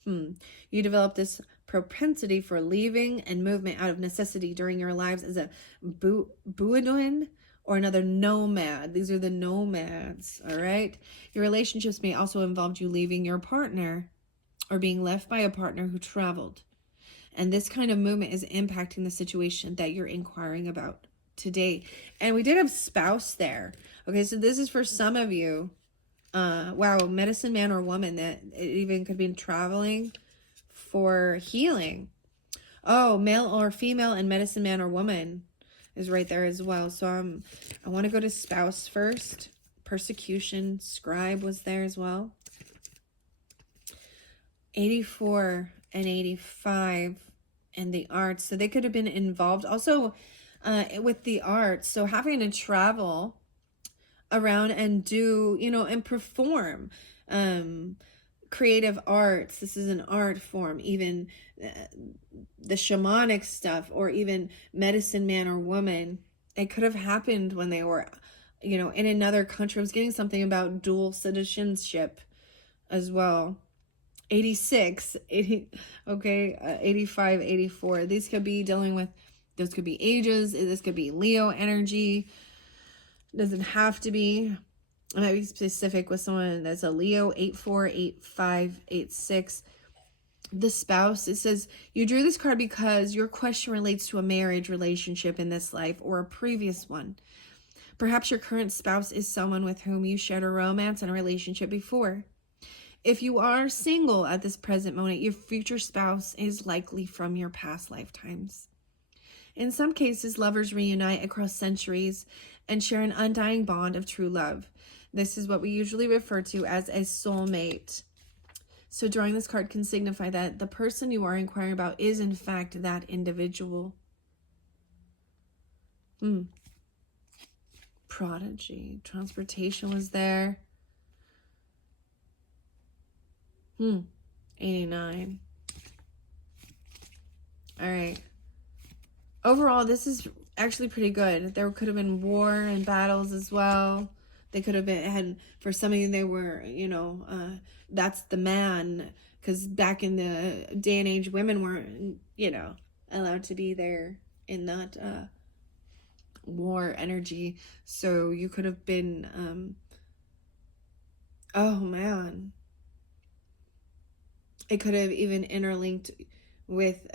You develop this propensity for leaving and movement out of necessity during your lives as a Buoduin or another nomad. These are the nomads, all right? Your relationships may also involve you leaving your partner or being left by a partner who traveled. And this kind of movement is impacting the situation that you're inquiring about today. And we did have spouse there. Okay, so this is for some of you. Wow, medicine man or woman, that it even could be traveling for healing. Oh, male or female and medicine man or woman is right there as well. So I want to go to spouse first. Persecution, scribe was there as well. 84 and 85 and the arts. So they could have been involved also with the arts. So having to travel around and do, and perform creative arts. This is an art form, even the shamanic stuff, or even medicine man or woman. It could have happened when they were, in another country. I was getting something about dual citizenship as well. 86, 80, okay, 85, 84. These could be dealing with, those could be ages. This could be Leo energy. Doesn't have to be. I might be specific with someone that's a Leo. 84, 85, 86. The spouse, it says, you drew this card because your question relates to a marriage relationship in this life or a previous one. Perhaps your current spouse is someone with whom you shared a romance and a relationship before. If you are single at this present moment, your future spouse is likely from your past lifetimes. In some cases, lovers reunite across centuries and share an undying bond of true love. This is what we usually refer to as a soulmate. So drawing this card can signify that the person you are inquiring about is in fact that individual. Prodigy. Transportation was there. 89. All right. Overall, this is actually pretty good. There could have been war and battles as well. They could have been, and for some of you, they were, that's the man. Because back in the day and age, women weren't, allowed to be there in that war energy. So you could have been, oh man. It could have even interlinked with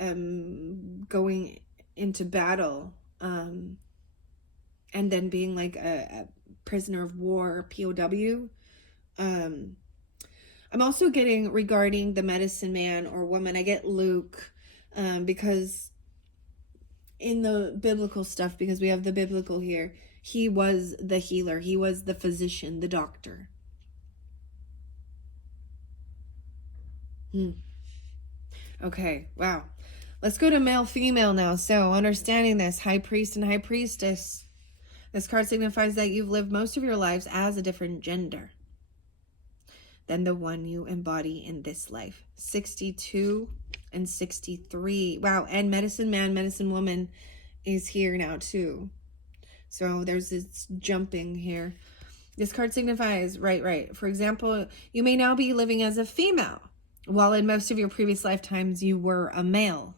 going into battle and then being like a prisoner of war, POW. I'm also getting regarding the medicine man or woman, I get Luke because in the biblical stuff, because we have the biblical here, he was the healer. He was the physician, the doctor. Okay, wow. Let's go to male, female now. So understanding this, high priest and high priestess. This card signifies that you've lived most of your lives as a different gender than the one you embody in this life. 62 and 63. Wow, and medicine man, medicine woman is here now too. So there's this jumping here. This card signifies, right. For example, you may now be living as a female, while in most of your previous lifetimes you were a male.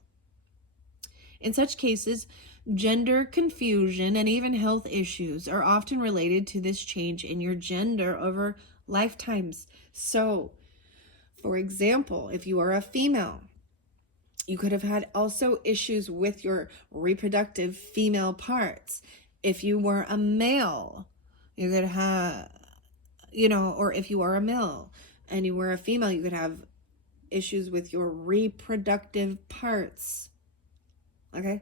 In such cases, gender confusion and even health issues are often related to this change in your gender over lifetimes. So, for example, if you are a female, you could have had also issues with your reproductive female parts. If you were a male, you could have, or if you are a male and you were a female, you could have issues with your reproductive parts. Okay.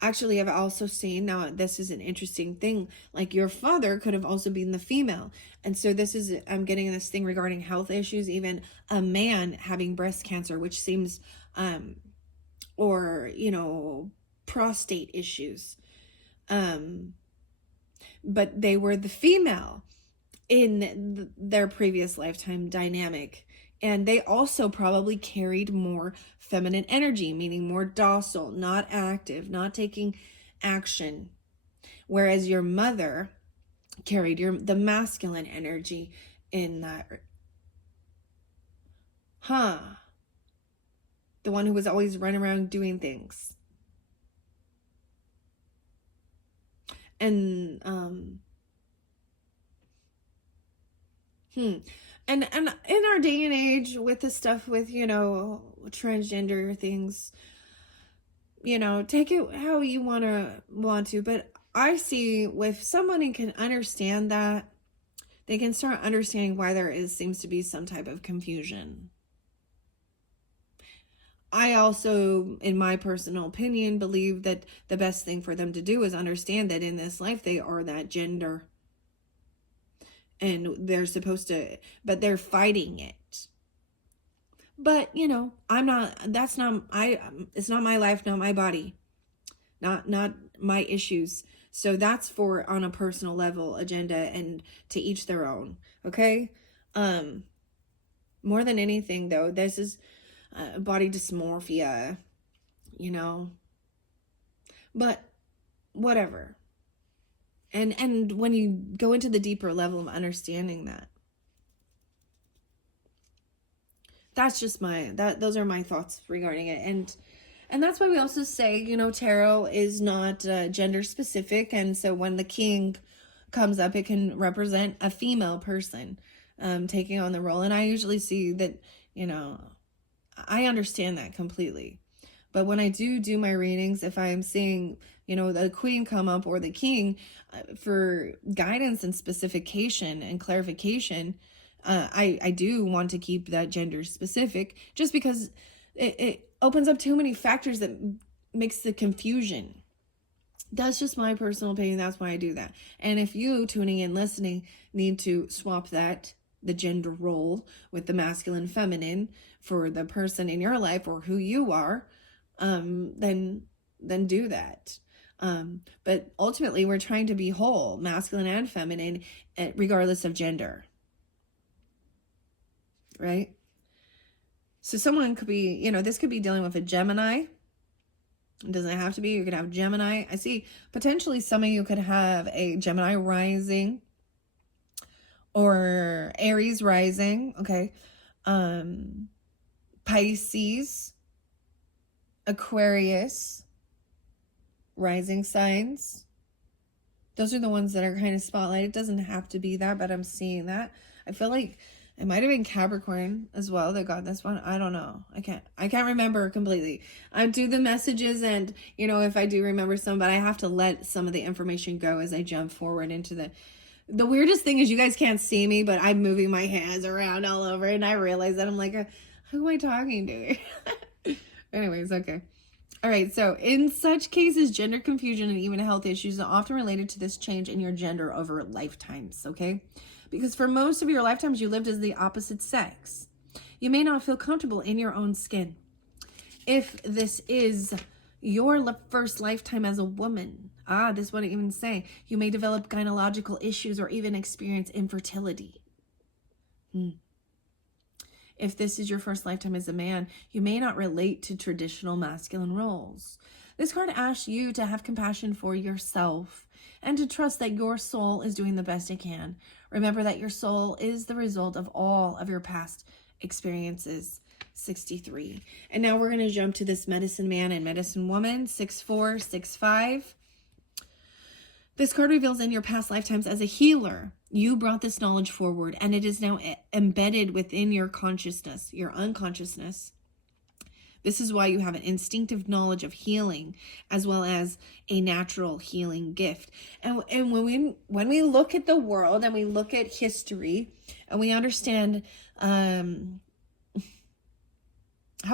Actually, I've also seen, now this is an interesting thing, like your father could have also been the female. And so this is, I'm getting this thing regarding health issues, even a man having breast cancer, which seems, or, prostate issues. But they were the female in their previous lifetime dynamic. And they also probably carried more feminine energy, meaning more docile, not active, not taking action. Whereas your mother carried the masculine energy in that. The one who was always running around doing things. And, And in our day and age with the stuff with, transgender things, take it how you want to, but I see if someone can understand that, they can start understanding why seems to be some type of confusion. I also, in my personal opinion, believe that the best thing for them to do is understand that in this life they are that gender. And they're supposed to, but they're fighting it. But, it's not my life, not my body, not my issues. So that's for on a personal level agenda, and to each their own. Okay. More than anything though, this is body dysmorphia, but whatever. And when you go into the deeper level of understanding that, that's just those are my thoughts regarding it. And that's why we also say, tarot is not gender specific. And so when the king comes up, it can represent a female person taking on the role. And I usually see that, I understand that completely. But when I do my readings, if I'm seeing, the queen come up or the king for guidance and specification and clarification, I do want to keep that gender specific, just because it opens up too many factors that makes the confusion. That's just my personal opinion. That's why I do that. And if you tuning in, listening, need to swap the gender role with the masculine, feminine for the person in your life or who you are, then do that. But ultimately we're trying to be whole, masculine and feminine, regardless of gender. Right? So someone could be, this could be dealing with a Gemini. It doesn't have to be. You could have Gemini. I see potentially some of you could have a Gemini rising or Aries rising. Okay. Pisces, Aquarius, rising signs. Those are the ones that are kind of spotlighted. It doesn't have to be that, but I'm seeing that. I feel like it might have been Capricorn as well that got this one. I don't know. I can't remember completely. I do the messages, and if I do remember some, but I have to let some of the information go as I jump forward into the weirdest thing is you guys can't see me, but I'm moving my hands around all over, and I realize that I'm like, who am I talking to? Anyways, okay. All right, so in such cases, gender confusion and even health issues are often related to this change in your gender over lifetimes, okay? Because for most of your lifetimes, you lived as the opposite sex. You may not feel comfortable in your own skin. If this is your first lifetime as a woman, this wouldn't even say, you may develop gynecological issues or even experience infertility. If this is your first lifetime as a man, you may not relate to traditional masculine roles. This card asks you to have compassion for yourself and to trust that your soul is doing the best it can. Remember that your soul is the result of all of your past experiences. 63. And now we're going to jump to this medicine man and medicine woman, 6465. This card reveals in your past lifetimes as a healer, you brought this knowledge forward, and it is now embedded within your consciousness, your unconsciousness. This is why you have an instinctive knowledge of healing as well as a natural healing gift. And when we look at the world and we look at history and we understand how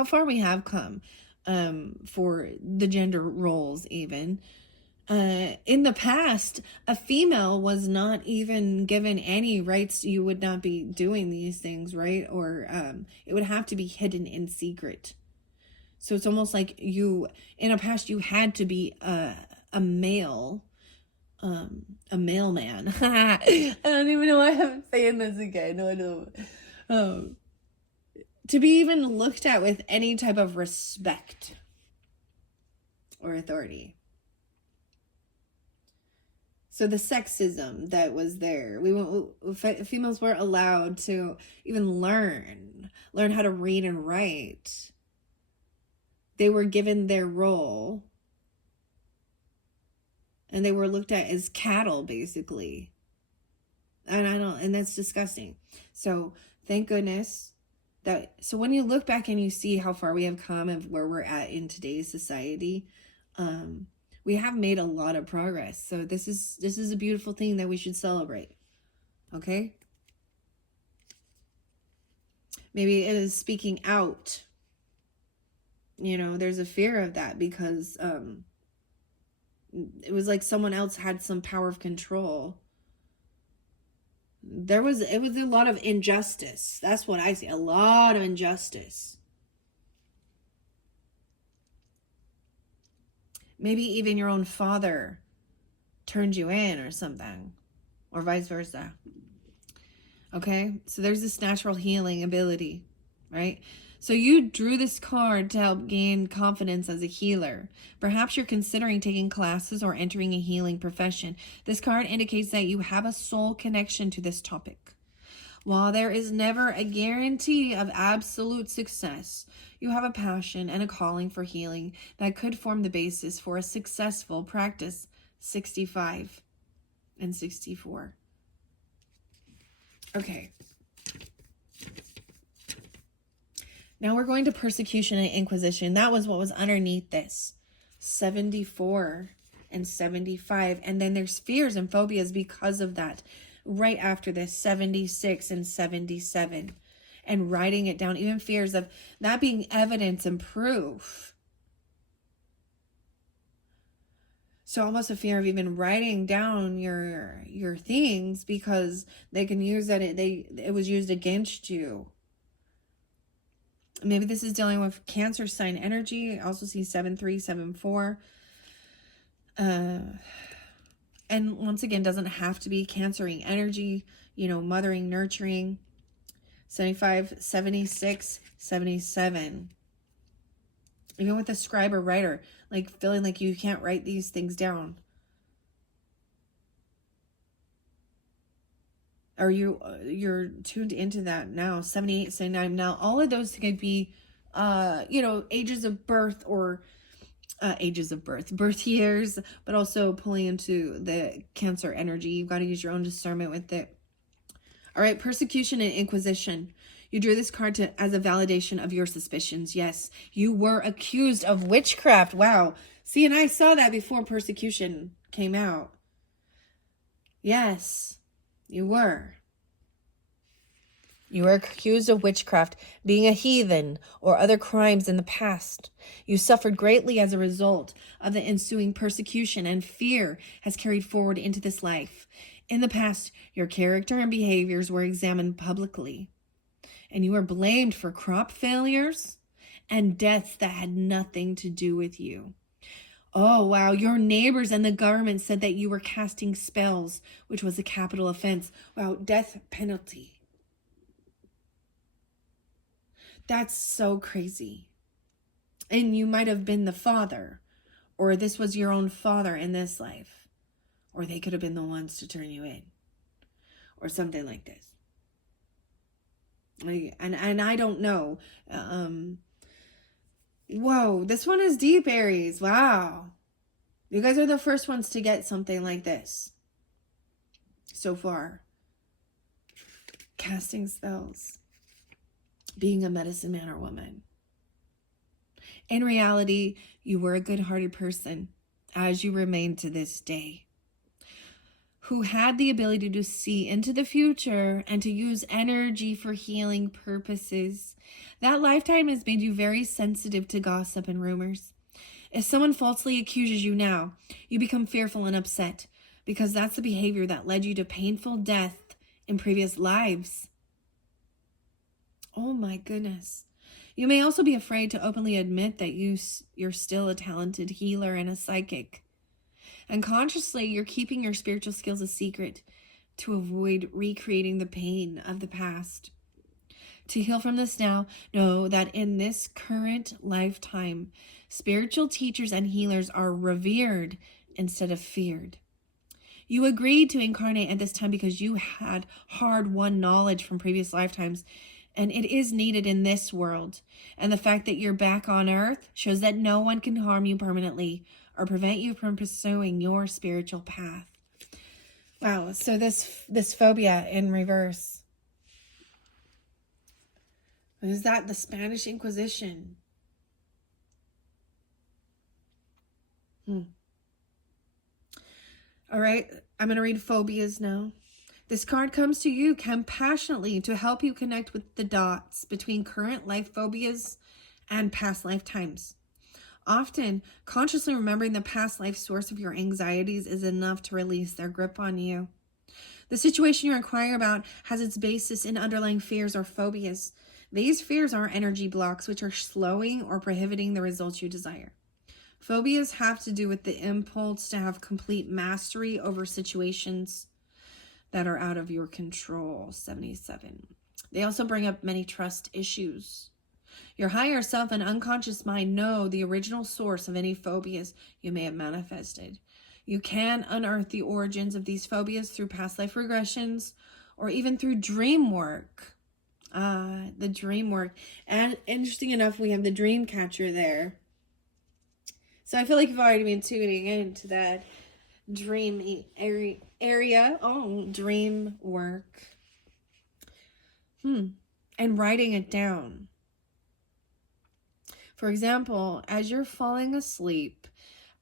far we have come for the gender roles even, in the past, a female was not even given any rights. You would not be doing these things, right? Or it would have to be hidden in secret. So it's almost like in a past, you had to be a male, a mailman. I don't even know why I'm saying this again. I don't. To be even looked at with any type of respect or authority. So the sexism that was there, females weren't allowed to even learn how to read and write. They were given their role, and they were looked at as cattle, basically. And that's disgusting. So thank goodness so when you look back and you see how far we have come and where we're at in today's society, we have made a lot of progress. So this is a beautiful thing that we should celebrate. Okay? Maybe it is speaking out. There's a fear of that because it was like someone else had some power of control. It was a lot of injustice. That's what I see. A lot of injustice. Maybe even your own father turned you in or something, or vice versa. Okay, so there's this natural healing ability, right? So you drew this card to help gain confidence as a healer. Perhaps you're considering taking classes or entering a healing profession. This card indicates that you have a soul connection to this topic. While there is never a guarantee of absolute success, you have a passion and a calling for healing that could form the basis for a successful practice. 65 and 64. Okay. Now we're going to persecution and inquisition. That was what was underneath this. 74 and 75. And then there's fears and phobias because of that. Right after this, 76 and 77. And writing it down. Even fears of that being evidence and proof. So almost a fear of even writing down your things because they can use that it was used against you. Maybe this is dealing with Cancer sign energy. I also see 7374. And once again, doesn't have to be Cancering energy, mothering, nurturing. 75, 76, 77. Even with a scribe or writer, like feeling like you can't write these things down. Or you're tuned into that now. 78, 79. Now, all of those could be, ages of birth or birth years, but also pulling into the Cancer energy. You've got to use your own discernment with it. All right, persecution and inquisition. You drew this card as a validation of your suspicions. Yes, you were accused of witchcraft. Wow. See, and I saw that before persecution came out. Yes, you were. You were accused of witchcraft, being a heathen, or other crimes in the past. You suffered greatly as a result of the ensuing persecution, and fear has carried forward into this life. In the past, your character and behaviors were examined publicly, and you were blamed for crop failures and deaths that had nothing to do with you. Oh, wow. Your neighbors and the government said that you were casting spells, which was a capital offense. Wow, death penalty. That's so crazy. And you might have been the father, or this was your own father in this life, or they could have been the ones to turn you in, or something like this. And I don't know. Whoa, this one is deep, Aries. Wow. You guys are the first ones to get something like this so far. Casting spells. Being a medicine man or woman. In reality, you were a good-hearted person, as you remain to this day, who had the ability to see into the future and to use energy for healing purposes. That lifetime has made you very sensitive to gossip and rumors. If someone falsely accuses you now, you become fearful and upset because that's the behavior that led you to painful death in previous lives. Oh my goodness. You may also be afraid to openly admit that you're still a talented healer and a psychic. And consciously, you're keeping your spiritual skills a secret to avoid recreating the pain of the past. To heal from this now, know that in this current lifetime, spiritual teachers and healers are revered instead of feared. You agreed to incarnate at this time because you had hard-won knowledge from previous lifetimes, and it is needed in this world. And the fact that you're back on Earth shows that no one can harm you permanently or prevent you from pursuing your spiritual path. Wow. So this phobia in reverse. Is that the Spanish Inquisition? All right. I'm going to read phobias now. This card comes to you compassionately to help you connect with the dots between current life phobias and past lifetimes. Often, consciously remembering the past life source of your anxieties is enough to release their grip on you. The situation you're inquiring about has its basis in underlying fears or phobias. These fears are energy blocks which are slowing or prohibiting the results you desire. Phobias have to do with the impulse to have complete mastery over situations that are out of your control. 77. They also bring up many trust issues. Your higher self and unconscious mind know the original source of any phobias you may have manifested. You can unearth the origins of these phobias through past life regressions or even through dream work. The dream work. And interesting enough, we have the dream catcher there. So I feel like you've already been tuning into that dream area. Oh, dream work. And writing it down. For example, as you're falling asleep,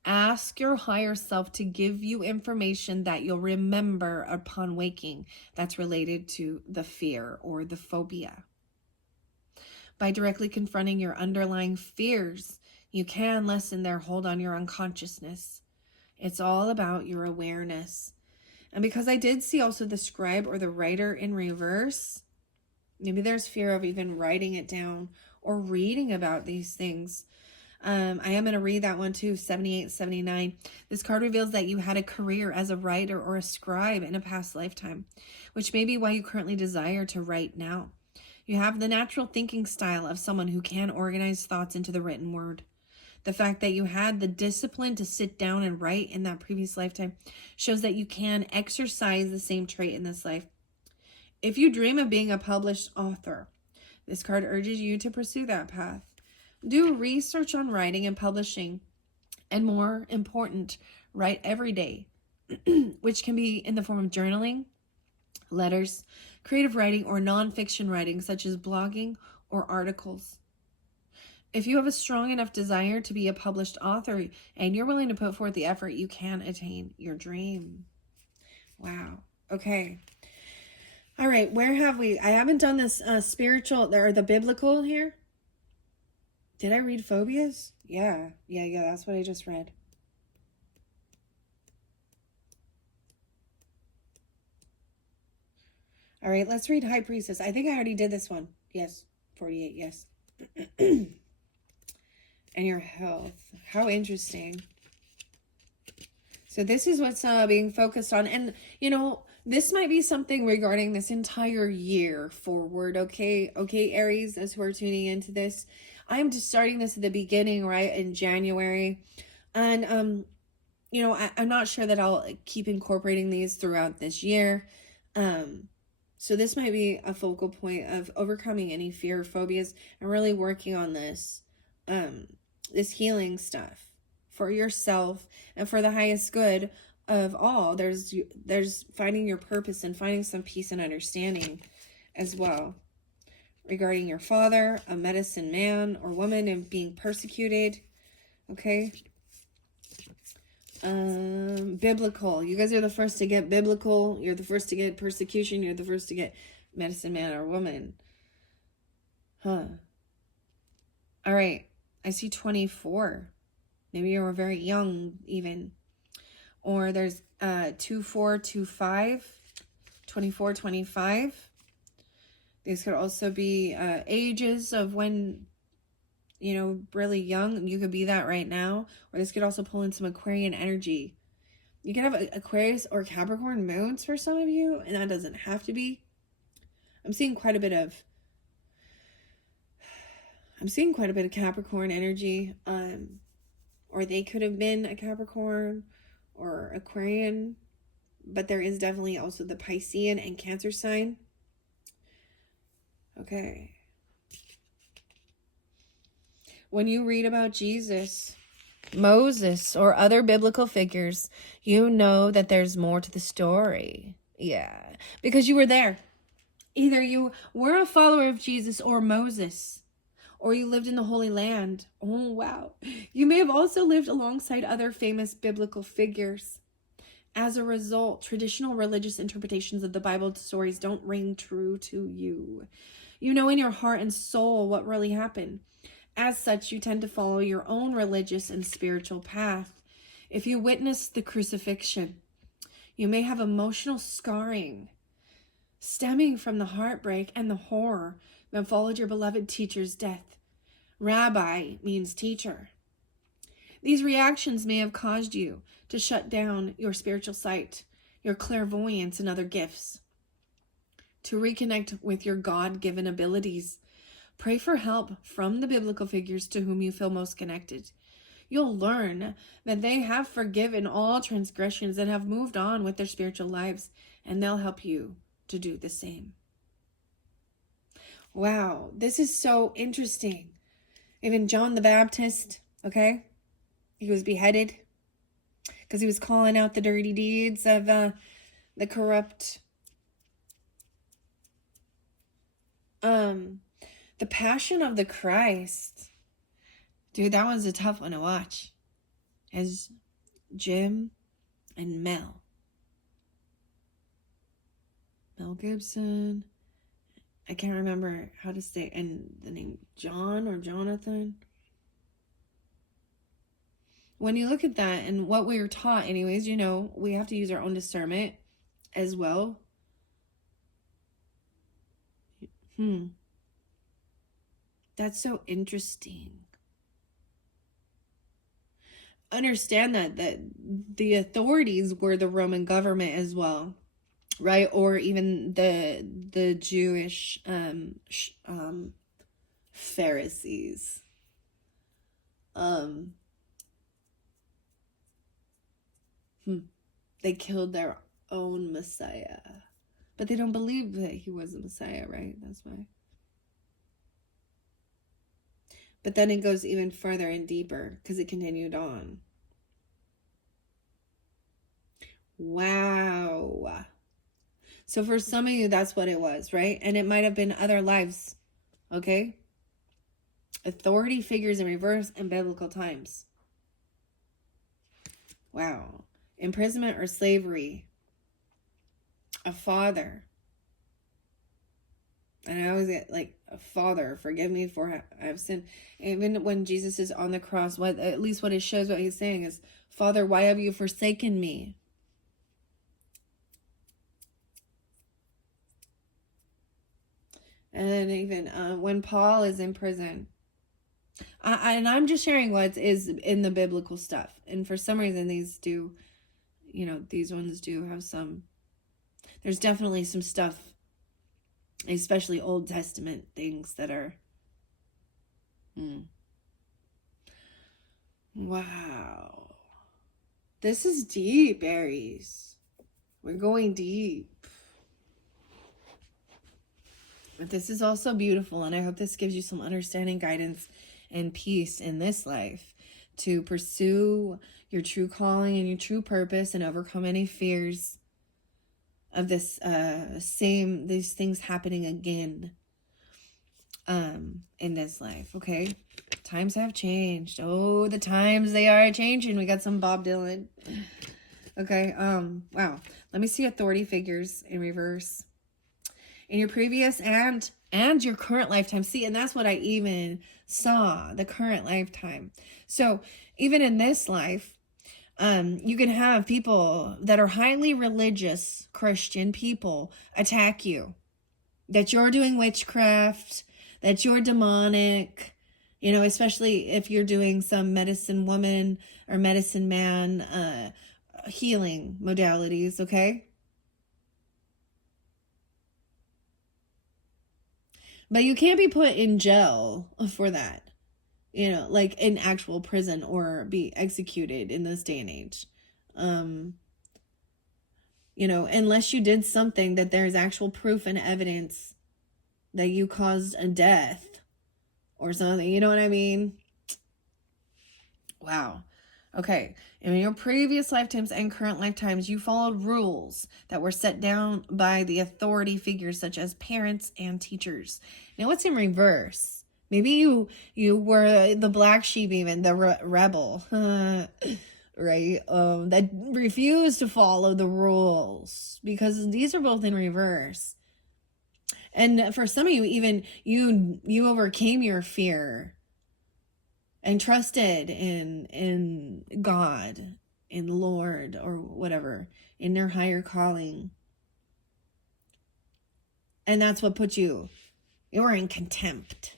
ask your higher self to give you information that you'll remember upon waking that's related to the fear or the phobia. By directly confronting your underlying fears, you can lessen their hold on your unconsciousness. It's all about your awareness. And because I did see also the scribe or the writer in reverse, maybe there's fear of even writing it down or reading about these things. I am going to read that one too, 78, 79. This card reveals that you had a career as a writer or a scribe in a past lifetime, which may be why you currently desire to write now. You have the natural thinking style of someone who can organize thoughts into the written word. The fact that you had the discipline to sit down and write in that previous lifetime shows that you can exercise the same trait in this life. If you dream of being a published author, this card urges you to pursue that path. Do research on writing and publishing, and more important, write every day, which can be in the form of journaling, letters, creative writing, or nonfiction writing, such as blogging or articles. If you have a strong enough desire to be a published author and you're willing to put forth the effort, you can attain your dream. Wow. Okay. All right. Where have we? I haven't done this spiritual or the biblical here. Did I read phobias? Yeah. That's what I just read. All right. Let's read High Priestess. I think I already did this one. Yes. 48. Yes. And your health. How interesting. So this is what's being focused on. And, this might be something regarding this entire year forward. Okay, Aries, those who are tuning into this. I'm just starting this at the beginning, right, in January. And, I'm not sure that I'll keep incorporating these throughout this year. So this might be a focal point of overcoming any fear or phobias and really working on this, this healing stuff for yourself and for the highest good of all. There's finding your purpose and finding some peace and understanding as well. Regarding your father, a medicine man or woman, and being persecuted. Okay. Biblical. You guys are the first to get biblical. You're the first to get persecution. You're the first to get medicine man or woman. All right. I see 24. Maybe you were very young even. Or there's 2425, 24, 25. These could also be ages of when, really young. You could be that right now. Or this could also pull in some Aquarian energy. You can have Aquarius or Capricorn moons for some of you, and that doesn't have to be. I'm seeing quite a bit of Capricorn energy. Or they could have been a Capricorn or Aquarian, but there is definitely also the Piscean and Cancer sign. Okay. When you read about Jesus, Moses or other biblical figures, you know that there's more to the story. Yeah, because you were there. Either you were a follower of Jesus or Moses, or you lived in the Holy Land. Oh, wow. You may have also lived alongside other famous biblical figures. As a result, traditional religious interpretations of the Bible stories don't ring true to you. You know in your heart and soul what really happened. As such, you tend to follow your own religious and spiritual path. If you witness the crucifixion, you may have emotional scarring stemming from the heartbreak and the horror that followed your beloved teacher's death. Rabbi means teacher. These reactions may have caused you to shut down your spiritual sight, your clairvoyance, and other gifts. To reconnect with your God-given abilities, pray for help from the biblical figures to whom you feel most connected. You'll learn that they have forgiven all transgressions and have moved on with their spiritual lives, and they'll help you to do the same. Wow, this is so interesting. Even John the Baptist, okay? He was beheaded because he was calling out the dirty deeds of the corrupt. The Passion of the Christ. Dude, that was a tough one to watch. As Jim and Mel Gibson. I can't remember how to say, and the name John or Jonathan. When you look at that and what we were taught anyways, you know, we have to use our own discernment as well. That's so interesting. Understand that the authorities were the Roman government as well, right? Or even the Jewish Pharisees. They killed their own Messiah. But they don't believe that he was the Messiah, right? That's why. But then it goes even further and deeper because it continued on. Wow. So for some of you, that's what it was, right? And it might have been other lives, okay? Authority figures in reverse in biblical times. Wow. Imprisonment or slavery. A father. And I always get like, Father, forgive me for I have sinned. Even when Jesus is on the cross, at least what it shows, what he's saying is, Father, why have you forsaken me? And then even when Paul is in prison. And I'm just sharing what is in the biblical stuff. And for some reason, these do, you know, these ones do have some, there's definitely some stuff, especially Old Testament things that are, wow. This is deep, Aries. We're going deep. But this is also beautiful, and I hope this gives you some understanding, guidance, and peace in this life to pursue your true calling and your true purpose and overcome any fears of these things happening again in this life, okay? Times have changed. Oh, the times they are changing. We got some Bob Dylan. Okay, wow. Let me see authority figures in reverse. In your previous and your current lifetime. See, and that's what I even saw, the current lifetime. So even in this life, you can have people that are highly religious Christian people attack you, that you're doing witchcraft, that you're demonic, you know, especially if you're doing some medicine woman or medicine man healing modalities, okay? But you can't be put in jail for that, you know, like in actual prison or be executed in this day and age. You know, unless you did something that there's actual proof and evidence that you caused a death or something, you know what I mean? Wow. Okay, in your previous lifetimes and current lifetimes, you followed rules that were set down by the authority figures such as parents and teachers. Now what's in reverse? Maybe you were the black sheep, even the rebel, right? That refused to follow the rules, because these are both in reverse. And for some of you, even you overcame your fear and trusted in God, in Lord, or whatever, in their higher calling. And that's what put you were in contempt.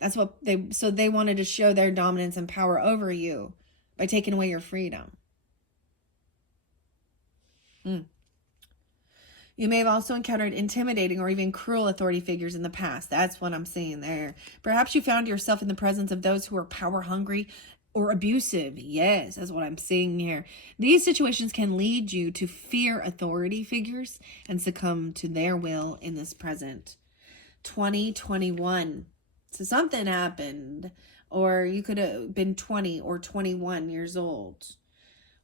That's what they wanted to show their dominance and power over you by taking away your freedom. You may have also encountered intimidating or even cruel authority figures in the past. That's what I'm seeing there. Perhaps you found yourself in the presence of those who are power hungry or abusive. Yes, that's what I'm seeing here. These situations can lead you to fear authority figures and succumb to their will in this present. 2021. So something happened, or you could have been 20 or 21 years old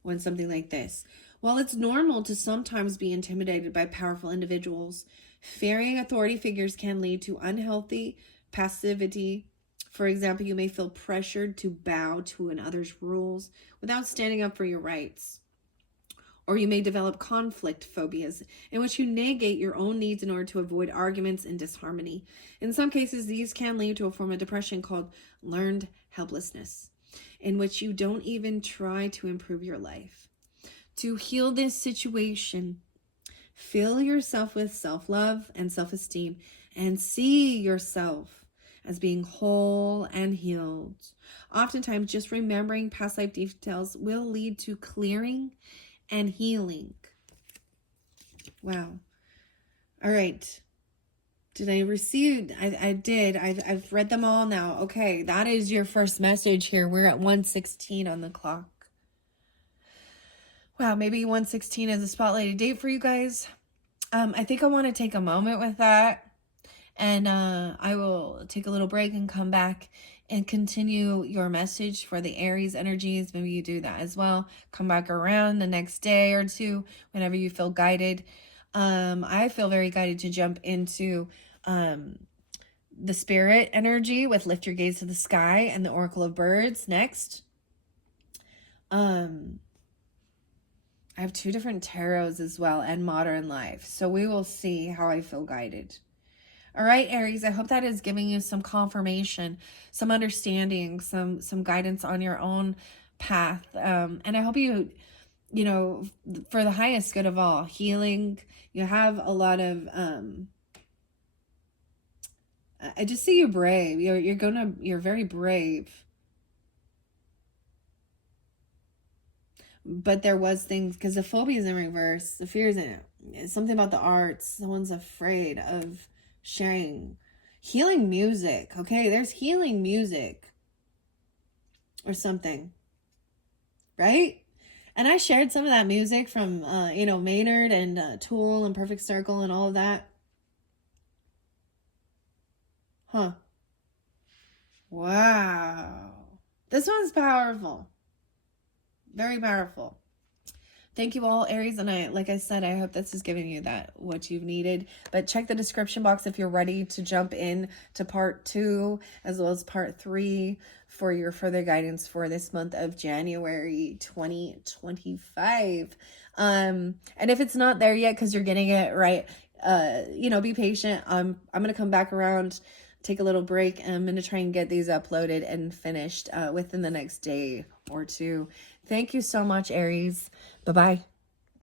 when something like this. While it's normal to sometimes be intimidated by powerful individuals, fearing authority figures can lead to unhealthy passivity. For example, you may feel pressured to bow to another's rules without standing up for your rights. Or you may develop conflict phobias, in which you negate your own needs in order to avoid arguments and disharmony. In some cases, these can lead to a form of depression called learned helplessness, in which you don't even try to improve your life. To heal this situation, fill yourself with self-love and self-esteem and see yourself as being whole and healed. Oftentimes, just remembering past life details will lead to clearing and healing. Wow. All right. Did I receive? I did. I've read them all now. Okay, that is your first message here. We're at 1:16 on the clock. Wow, maybe 1:16 is a spotlighted date for you guys. I think I want to take a moment with that. And I will take a little break and come back and continue your message for the Aries energies. Maybe you do that as well. Come back around the next day or two whenever you feel guided. I feel very guided to jump into the spirit energy with Lift Your Gaze to the Sky and the Oracle of Birds next. I have 2 different tarots as well and Modern Life. So we will see how I feel guided. All right, Aries, I hope that is giving you some confirmation, some understanding, some guidance on your own path. And I hope you know, for the highest good of all, healing. You have a lot of, I just see you brave. You're very brave. But there was things, because the phobia is in reverse. The fear is in it. It's something about the arts. Someone's afraid of sharing healing music. Okay, there's healing music or something, right? And I shared some of that music from Maynard and Tool and Perfect Circle and all of that. Wow, this one's powerful. Very powerful. Thank you all, Aries, and like I said, I hope this is giving you what you've needed. But check the description box if you're ready to jump in to part 2 as well as part 3 for your further guidance for this month of January 2025. And if it's not there yet because you're getting it right, be patient. I'm gonna come back around, take a little break, and I'm gonna try and get these uploaded and finished within the next day or 2. Thank you so much, Aries. Bye-bye.